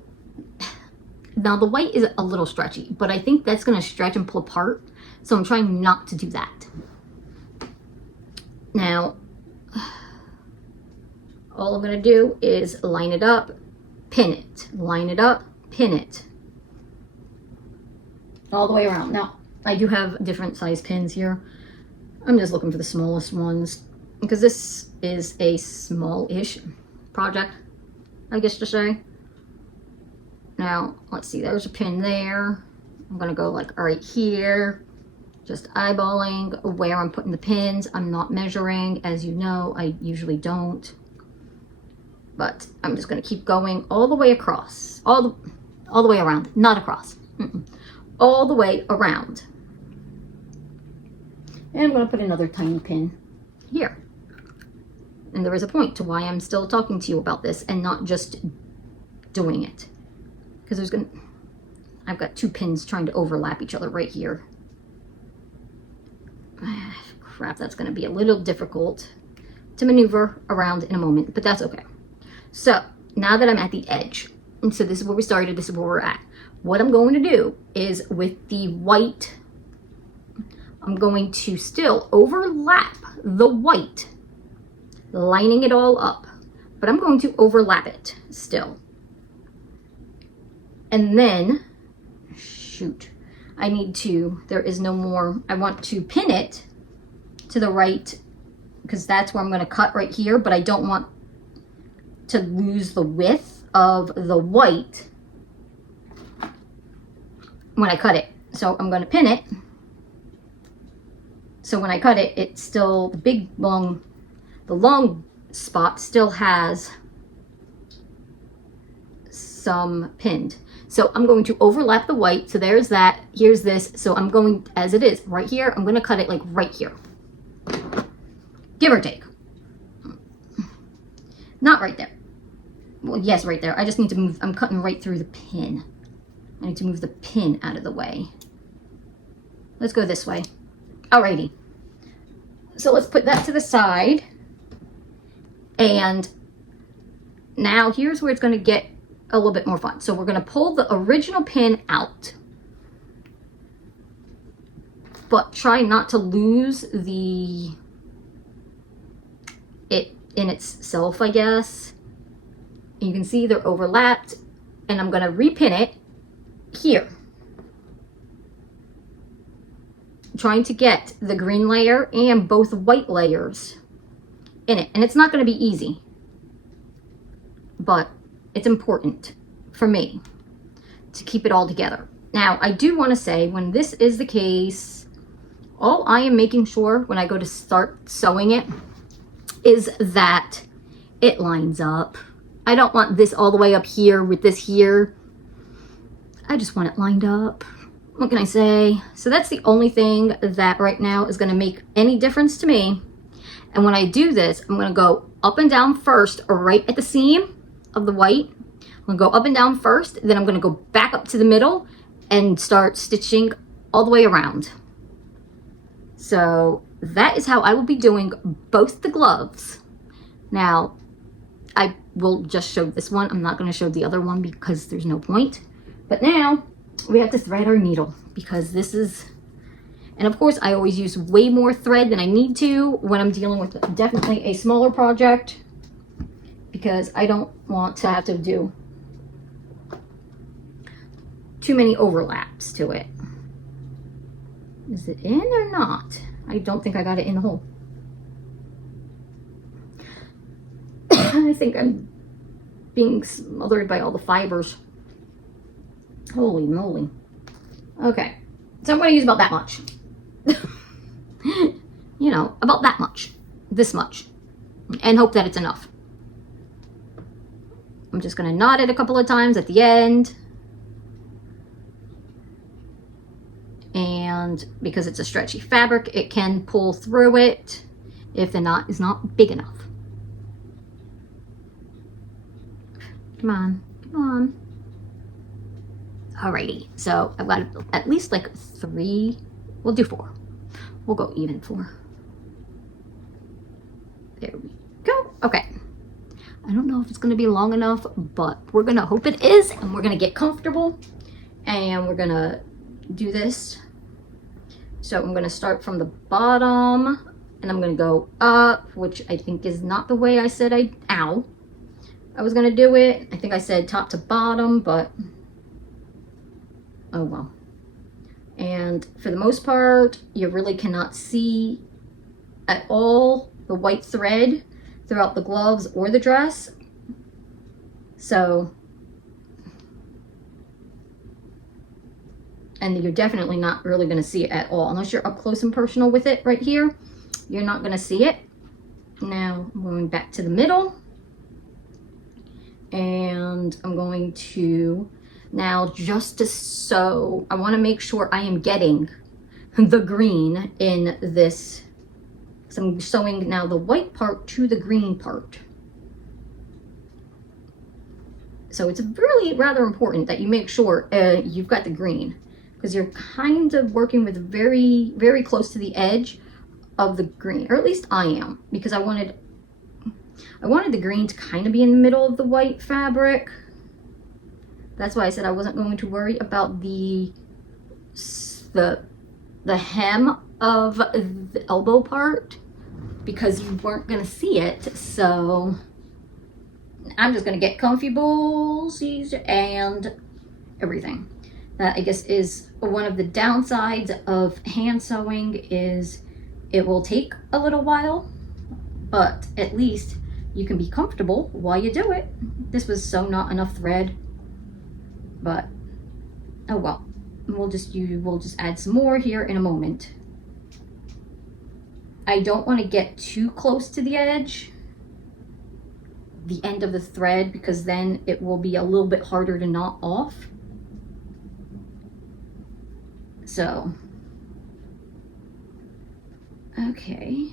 now the white is a little stretchy, but I think that's going to stretch and pull apart. So I'm trying not to do that. Now, all I'm going to do is line it up, pin it, line it up, pin it. All the way around. Now, I do have different size pins here. I'm just looking for the smallest ones because this is a small-ish project, I guess to say. Now, let's see, there's a pin there. I'm going to go like right here. Just eyeballing where I'm putting the pins. I'm not measuring, as you know, I usually don't. But I'm just going to keep going all the way across, all the way around, not across, all the way around. And I'm going to put another tiny pin here. And there is a point to why I'm still talking to you about this and not just doing it. Because I've got two pins trying to overlap each other right here. Crap, that's going to be a little difficult to maneuver around in a moment, but that's okay. So now that I'm at the edge, and so this is where we started, this is where we're at. What I'm going to do is with the white, I'm going to still overlap the white, lining it all up, but I'm going to overlap it still. And then, shoot. I need to, there is no more, I want to pin it to the right because that's where I'm going to cut right here, but I don't want to lose the width of the white when I cut it. So I'm going to pin it. So when I cut it, it's still, the long spot still has some pinned. So I'm going to overlap the white. So there's that. Here's this. So I'm going, as it is, right here, I'm going to cut it like right here. Give or take. Not right there. Well, yes, right there. I just need to move, I'm cutting right through the pin. I need to move the pin out of the way. Let's go this way. Alrighty. So let's put that to the side. And now here's where it's going to get a little bit more fun. So we're going to pull the original pin out, but try not to lose it in itself, I guess. You can see they're overlapped, and I'm going to repin it here, trying to get the green layer and both white layers in it. And it's not going to be easy, but it's important for me to keep it all together. Now, I do want to say, when this is the case, all I am making sure when I go to start sewing it is that it lines up. I don't want this all the way up here with this here. I just want it lined up. What can I say? So that's the only thing that right now is going to make any difference to me. And when I do this, I'm going to go up and down first, or right at the seam of the white. I'm going to go up and down first, then I'm going to go back up to the middle and start stitching all the way around. So that is how I will be doing both the gloves. Now, I will just show this one. I'm not going to show the other one because there's no point. But now we have to thread our needle because this is, and of course I always use way more thread than I need to when I'm dealing with definitely a smaller project, because I don't want to have to do too many overlaps to it. Is it in or not? I don't think I got it in the hole. I think I'm being smothered by all the fibers. Holy moly. Okay, so I'm going to use about that much. You know, about that much. This much. And hope that it's enough. I'm just going to knot it a couple of times at the end. And and because it's a stretchy fabric, it can pull through it if the knot is not big enough. Come on, come on. Alrighty, so I've got at least like 3, we'll do 4. We'll go even 4. There we go, okay. I don't know if it's gonna be long enough, but we're gonna hope it is, and we're gonna get comfortable, and we're gonna do this. So I'm gonna start from the bottom, and I'm gonna go up, which I think is not the way I said I was gonna do it. I think I said top to bottom, but oh well. And for the most part, you really cannot see at all the white thread throughout the gloves or the dress. So, and you're definitely not really gonna see it at all. Unless you're up close and personal with it right here, you're not gonna see it. Now, I'm going back to the middle. And I'm going to, now just to sew, I wanna make sure I am getting the green in this. So I'm sewing now the white part to the green part. So it's really rather important that you make sure you've got the green, because you're kind of working with very, very close to the edge of the green, or at least I am, because I wanted the green to kind of be in the middle of the white fabric. That's why I said I wasn't going to worry about the hem of the elbow part, because you weren't gonna see it. So I'm just gonna get comfy ballsies and everything. That I guess is one of the downsides of hand sewing, is it will take a little while, but at least you can be comfortable while you do it. This was so not enough thread, but oh well. We'll just add some more here in a moment. I don't want to get too close to the edge, the end of the thread, because then it will be a little bit harder to knot off. So, okay.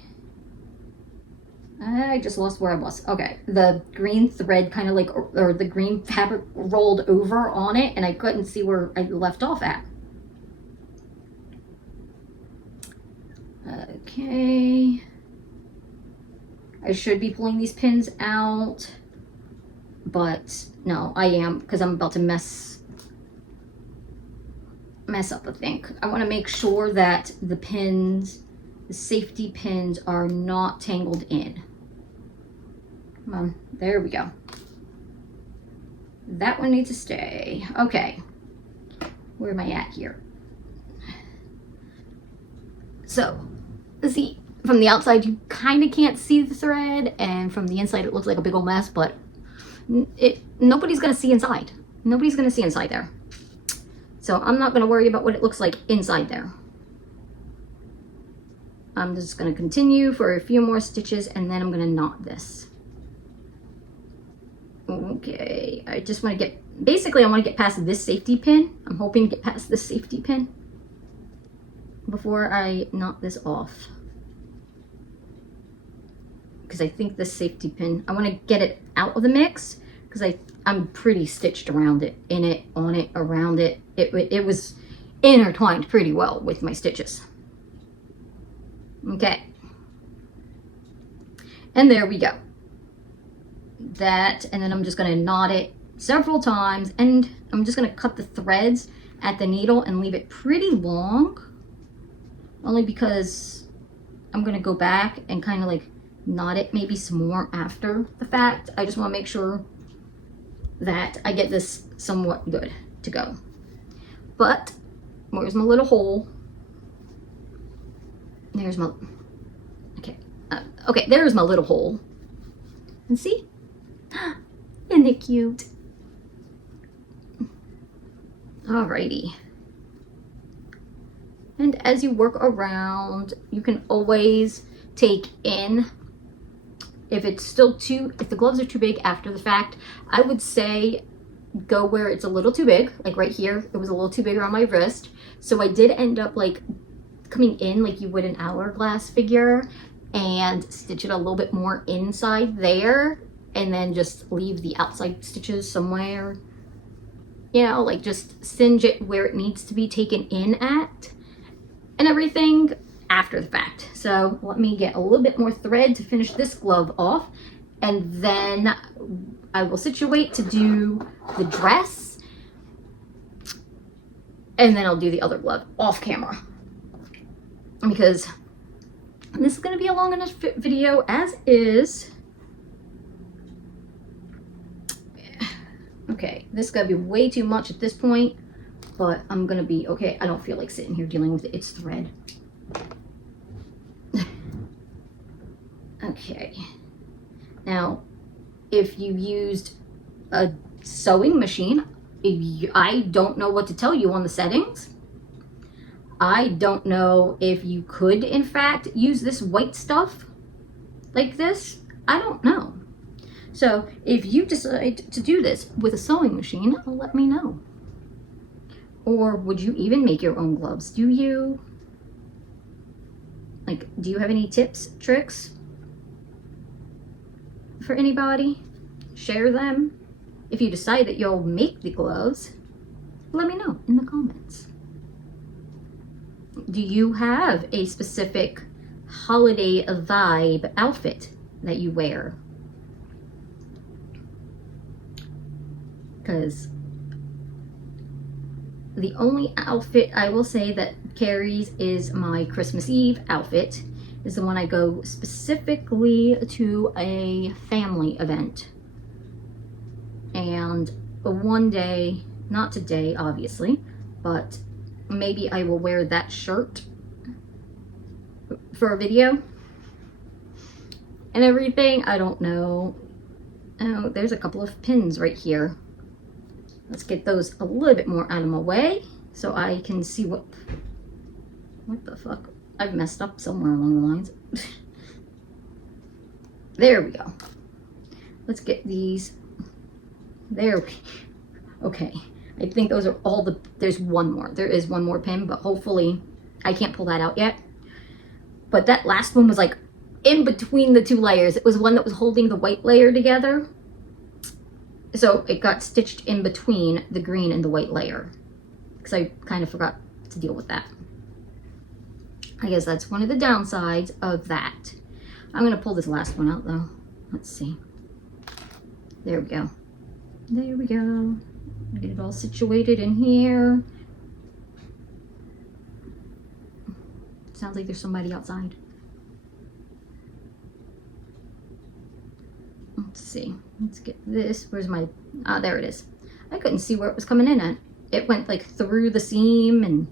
I just lost where I was. Okay, the green thread kind of like, or the green fabric rolled over on it, and I couldn't see where I left off at. Okay. I should be pulling these pins out, but no, I am, because I'm about to mess up, I think. I want to make sure that the pins, the safety pins, are not tangled in. Come on, there we go. That one needs to stay. Okay, where am I at here? So, see, from the outside you kind of can't see the thread, and from the inside it looks like a big old mess, but nobody's gonna see inside. Nobody's gonna see inside there. So I'm not gonna worry about what it looks like inside there. I'm just gonna continue for a few more stitches, and then I'm gonna knot this. Okay, I just want to get, basically I want to get past this safety pin. I'm hoping to get past this safety pin before I knot this off, because I think this safety pin, I want to get it out of the mix, because I'm pretty stitched around it, in it, on it, around it. It was intertwined pretty well with my stitches. Okay, and there we go. That, and then I'm just going to knot it several times, and I'm just going to cut the threads at the needle and leave it pretty long, only because I'm going to go back and kind of like knot it maybe some more after the fact. I just want to make sure that I get this somewhat good to go. But where's my little hole? There's my, okay, okay, there's my little hole. And see? Isn't it cute? Alrighty. And as you work around, you can always take in, if it's still if the gloves are too big after the fact, I would say go where it's a little too big, like right here, it was a little too big around my wrist. So I did end up like coming in like you would an hourglass figure, and stitch it a little bit more inside there, and then just leave the outside stitches somewhere, you know, like just singe it where it needs to be taken in at and everything after the fact. So let me get a little bit more thread to finish this glove off, and then I will situate to do the dress, and then I'll do the other glove off camera, because this is going to be a long enough video as is. Okay, this is going to be way too much at this point, but I'm going to be okay. I don't feel like sitting here dealing with it. It's thread. Okay. Now, if you used a sewing machine, I don't know what to tell you on the settings. I don't know if you could, in fact, use this white stuff like this. I don't know. So if you decide to do this with a sewing machine, let me know. Or would you even make your own gloves? Do you have any tips, tricks for anybody? Share them. If you decide that you'll make the gloves, let me know in the comments. Do you have a specific holiday vibe outfit that you wear? Because the only outfit I will say that carries is my Christmas Eve outfit. Is the one I go specifically to a family event. And one day, not today obviously, but maybe I will wear that shirt for a video and everything. I don't know. Oh, there's a couple of pins right here. Let's get those a little bit more out of my way so I can see what the fuck. I've messed up somewhere along the lines. There we go. Let's get these. There we go. Okay. I think those are all the, there's one more. There is one more pin, but hopefully I can't pull that out yet. But that last one was like in between the two layers. It was one that was holding the white layer together. So it got stitched in between the green and the white layer, because I kind of forgot to deal with that. I guess that's one of the downsides of that. I'm going to pull this last one out though. Let's see. There we go. There we go. Get it all situated in here. Sounds like there's somebody outside. Let's see. Let's get this. Where's my... Ah, there it is. I couldn't see where it was coming in at. It went like through the seam and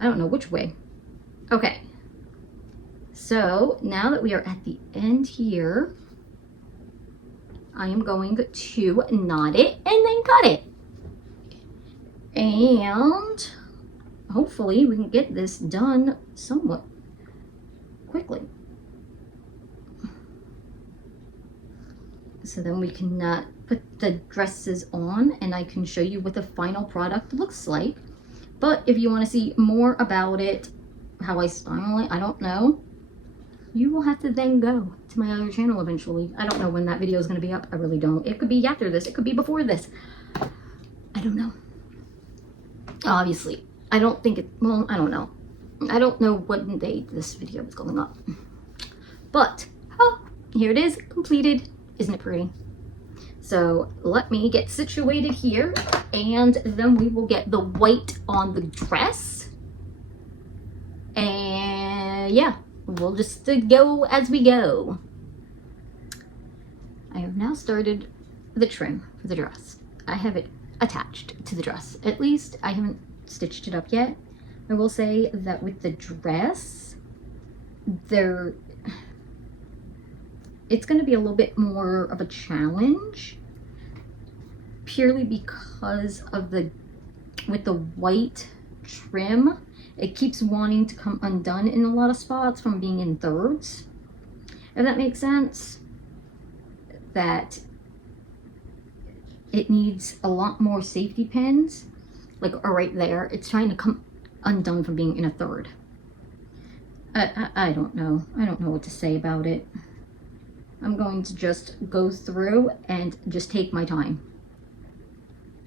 I don't know which way. Okay. So now that we are at the end here, I am going to knot it and then cut it. And hopefully we can get this done somewhat quickly. So then we can put the dresses on and I can show you what the final product looks like. But if you want to see more about it, how I style it, I don't know, you will have to then go to my other channel eventually. I don't know when that video is going to be up. I really don't. It could be after this. It could be before this. I don't know. Obviously, I don't think it, well, I don't know. I don't know what day this video is going up. But, oh, here it is, completed. Isn't it pretty? So let me get situated here and then we will get the white on the dress. And yeah, we'll just go as we go. I have now started the trim for the dress. I have it attached to the dress. At least I haven't stitched it up yet. I will say that with the dress, it's going to be a little bit more of a challenge, purely because of with the white trim, it keeps wanting to come undone in a lot of spots from being in thirds, if that makes sense. That it needs a lot more safety pins, like right there. It's trying to come undone from being in a third. I don't know. I don't know what to say about it. I'm going to just go through and just take my time.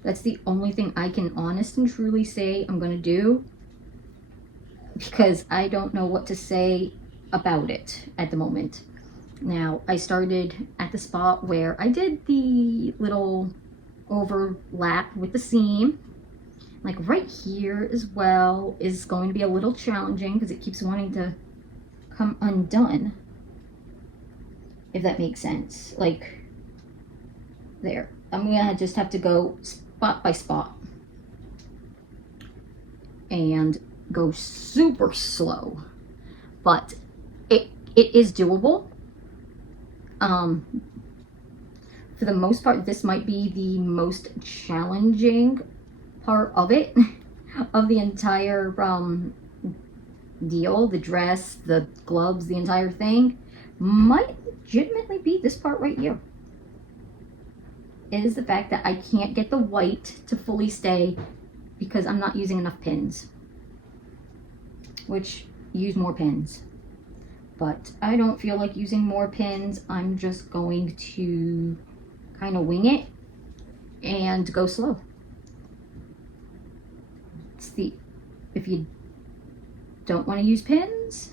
That's the only thing I can honest and truly say I'm going to do, because I don't know what to say about it at the moment. Now, I started at the spot where I did the little overlap with the seam. Like right here as well is going to be a little challenging because it keeps wanting to come undone, if that makes sense. Like there. I'm gonna just have to go spot by spot and go super slow, but it is doable. For the most part, this might be the most challenging part of it, of the entire deal. The dress, the gloves, the entire thing might legitimately be this part right here. It is the fact that I can't get the white to fully stay because I'm not using enough pins, which use more pins. But I don't feel like using more pins. I'm just going to kind of wing it and go slow. If you don't want to use pins,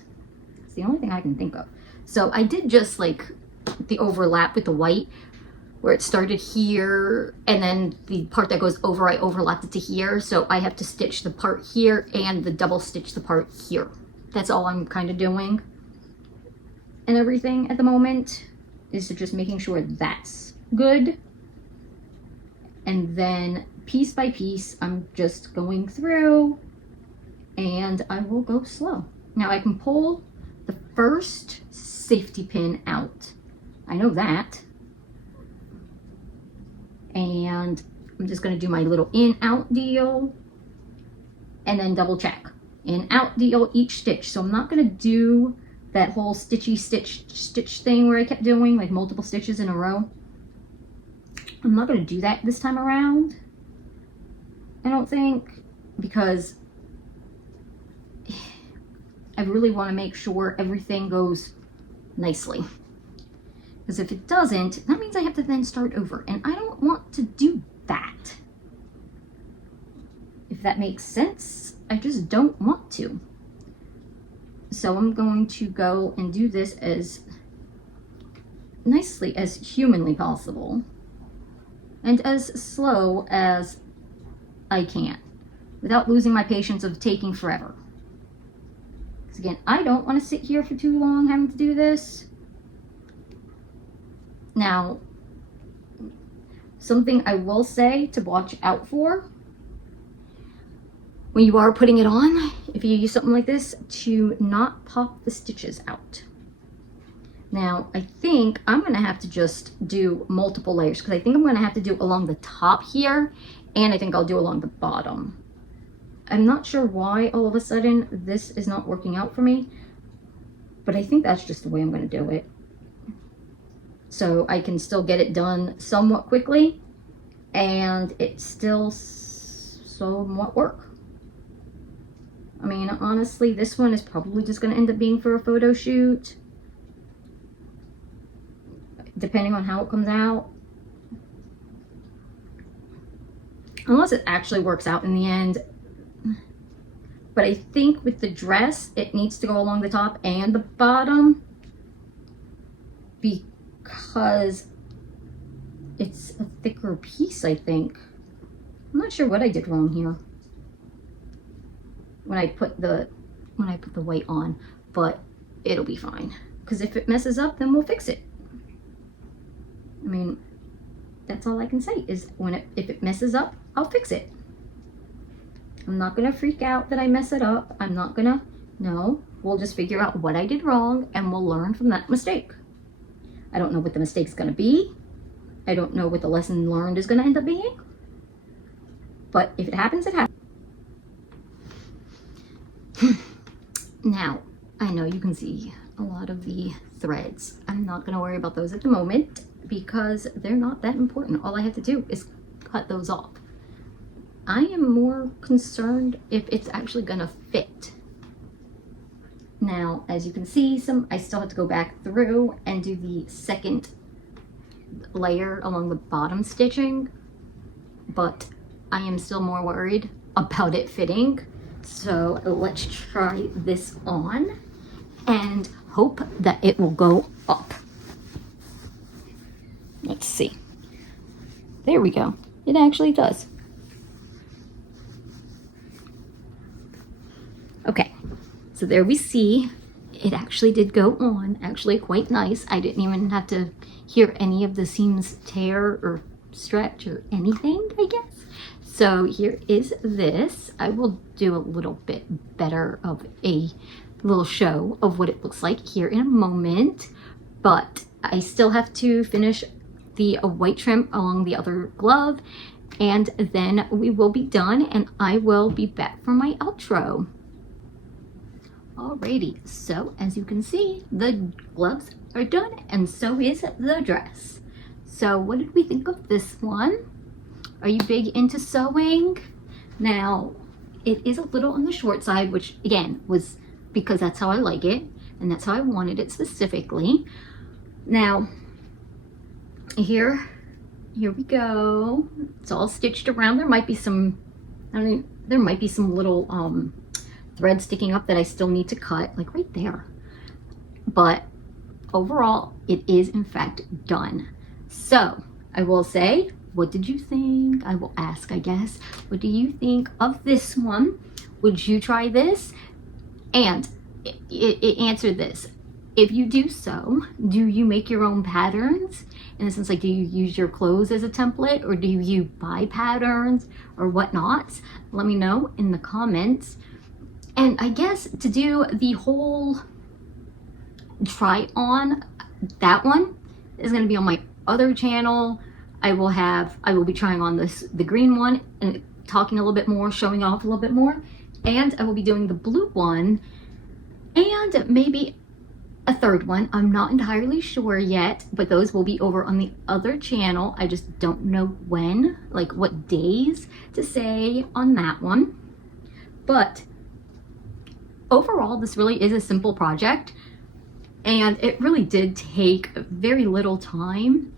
it's the only thing I can think of. So I did just like the overlap with the white, where it started here, and then the part that goes over, I overlapped it to here. So I have to stitch the part here and the double stitch the part here. That's all I'm kind of doing. And everything at the moment is just making sure that's good. And then piece by piece, I'm just going through and I will go slow. Now I can pull the first safety pin out. I know that. And I'm just going to do my little in out deal and then double check. In out deal each stitch. So I'm not going to do that whole stitchy stitch thing where I kept doing like multiple stitches in a row. I'm not going to do that this time around, I don't think, because I really want to make sure everything goes nicely. Because if it doesn't, that means I have to then start over, and I don't want to do that. If that makes sense, I just don't want to. So I'm going to go and do this as nicely as humanly possible and as slow as I can without losing my patience of taking forever. Because again, I don't want to sit here for too long having to do this. Now, something I will say to watch out for when you are putting it on, if you use something like this, to not pop the stitches out. Now, I think I'm going to have to just do multiple layers, because I think I'm going to have to do along the top here, and I think I'll do along the bottom. I'm not sure why all of a sudden this is not working out for me, but I think that's just the way I'm going to do it. So I can still get it done somewhat quickly, and it still somewhat work. I mean, honestly, this one is probably just going to end up being for a photo shoot, depending on how it comes out. Unless it actually works out in the end. But I think with the dress, it needs to go along the top and the bottom, because it's a thicker piece, I think. I'm not sure what I did wrong here when I put the white on, but it'll be fine. Because if it messes up, then we'll fix it. I mean, that's all I can say is if it messes up, I'll fix it. I'm not gonna freak out that I mess it up. No, we'll just figure out what I did wrong and we'll learn from that mistake. I don't know what the mistake's gonna be. I don't know what the lesson learned is gonna end up being. But if it happens, it happens. Now, I know you can see a lot of the threads. I'm not gonna worry about those at the moment because they're not that important. All I have to do is cut those off. I am more concerned if it's actually gonna fit. Now, as you can see, I still have to go back through and do the second layer along the bottom stitching, but I am still more worried about it fitting. So let's try this on and hope that it will go up. Let's see. There we go. It actually does. Okay, so there we see it actually did go on, actually quite nice. I didn't even have to hear any of the seams tear or stretch or anything, I guess. So here is this. I will do a little bit better of a little show of what it looks like here in a moment, but I still have to finish the white trim along the other glove, and then we will be done and I will be back for my outro. Alrighty, so as you can see, the gloves are done and so is the dress. So what did we think of this one? Are you big into sewing? Now, it is a little on the short side, which again was because that's how I like it and that's how I wanted it specifically. Now, here we go. It's all stitched around. There might be some, there might be some little thread sticking up that I still need to cut, like right there. But overall, it is in fact done. So I will say, what did you think? I will ask, I guess, what do you think of this one? Would you try this? And it answered this. If you do so, do you make your own patterns? In the sense, like, do you use your clothes as a template, or do you buy patterns or whatnot? Let me know in the comments. And I guess to do the whole try on, that one is going to be on my other channel. I will be trying on the green one and talking a little bit more, showing off a little bit more. And I will be doing the blue one and maybe a third one. I'm not entirely sure yet, but those will be over on the other channel. I just don't know when, like what days to say on that one. But overall, this really is a simple project and it really did take very little time.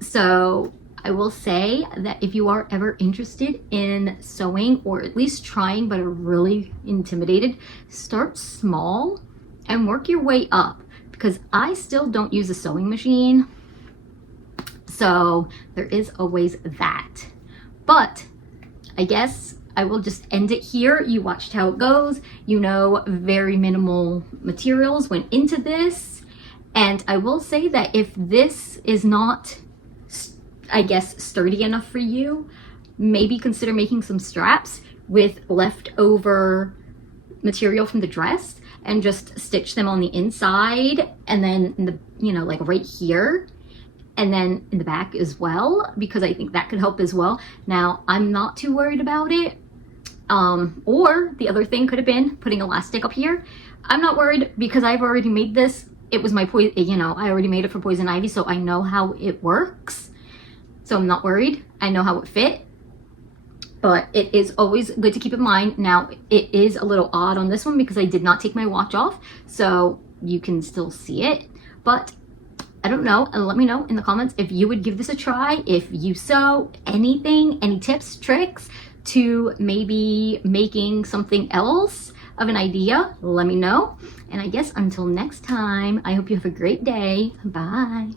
So I will say that if you are ever interested in sewing, or at least trying but are really intimidated, start small and work your way up, because I still don't use a sewing machine. So there is always that. But I guess I will just end it here. You watched how it goes. You know, very minimal materials went into this. And I will say that if this is not, I guess, sturdy enough for you, maybe consider making some straps with leftover material from the dress and just stitch them on the inside and then in the, you know, like right here and then in the back as well, because I think that could help as well. Now, I'm not too worried about it. Or the other thing could have been putting elastic up here. I'm not worried because I've already made this. It was my you know, I already made it for Poison Ivy, so I know how it works. So I'm not worried. I know how it fit. But it is always good to keep in mind. Now, it is a little odd on this one because I did not take my watch off, so you can still see it. But I don't know, and let me know in the comments if you would give this a try, if you sew, anything, any tips, tricks to maybe making something else of an idea, let me know. And I guess until next time, I hope you have a great day. Bye.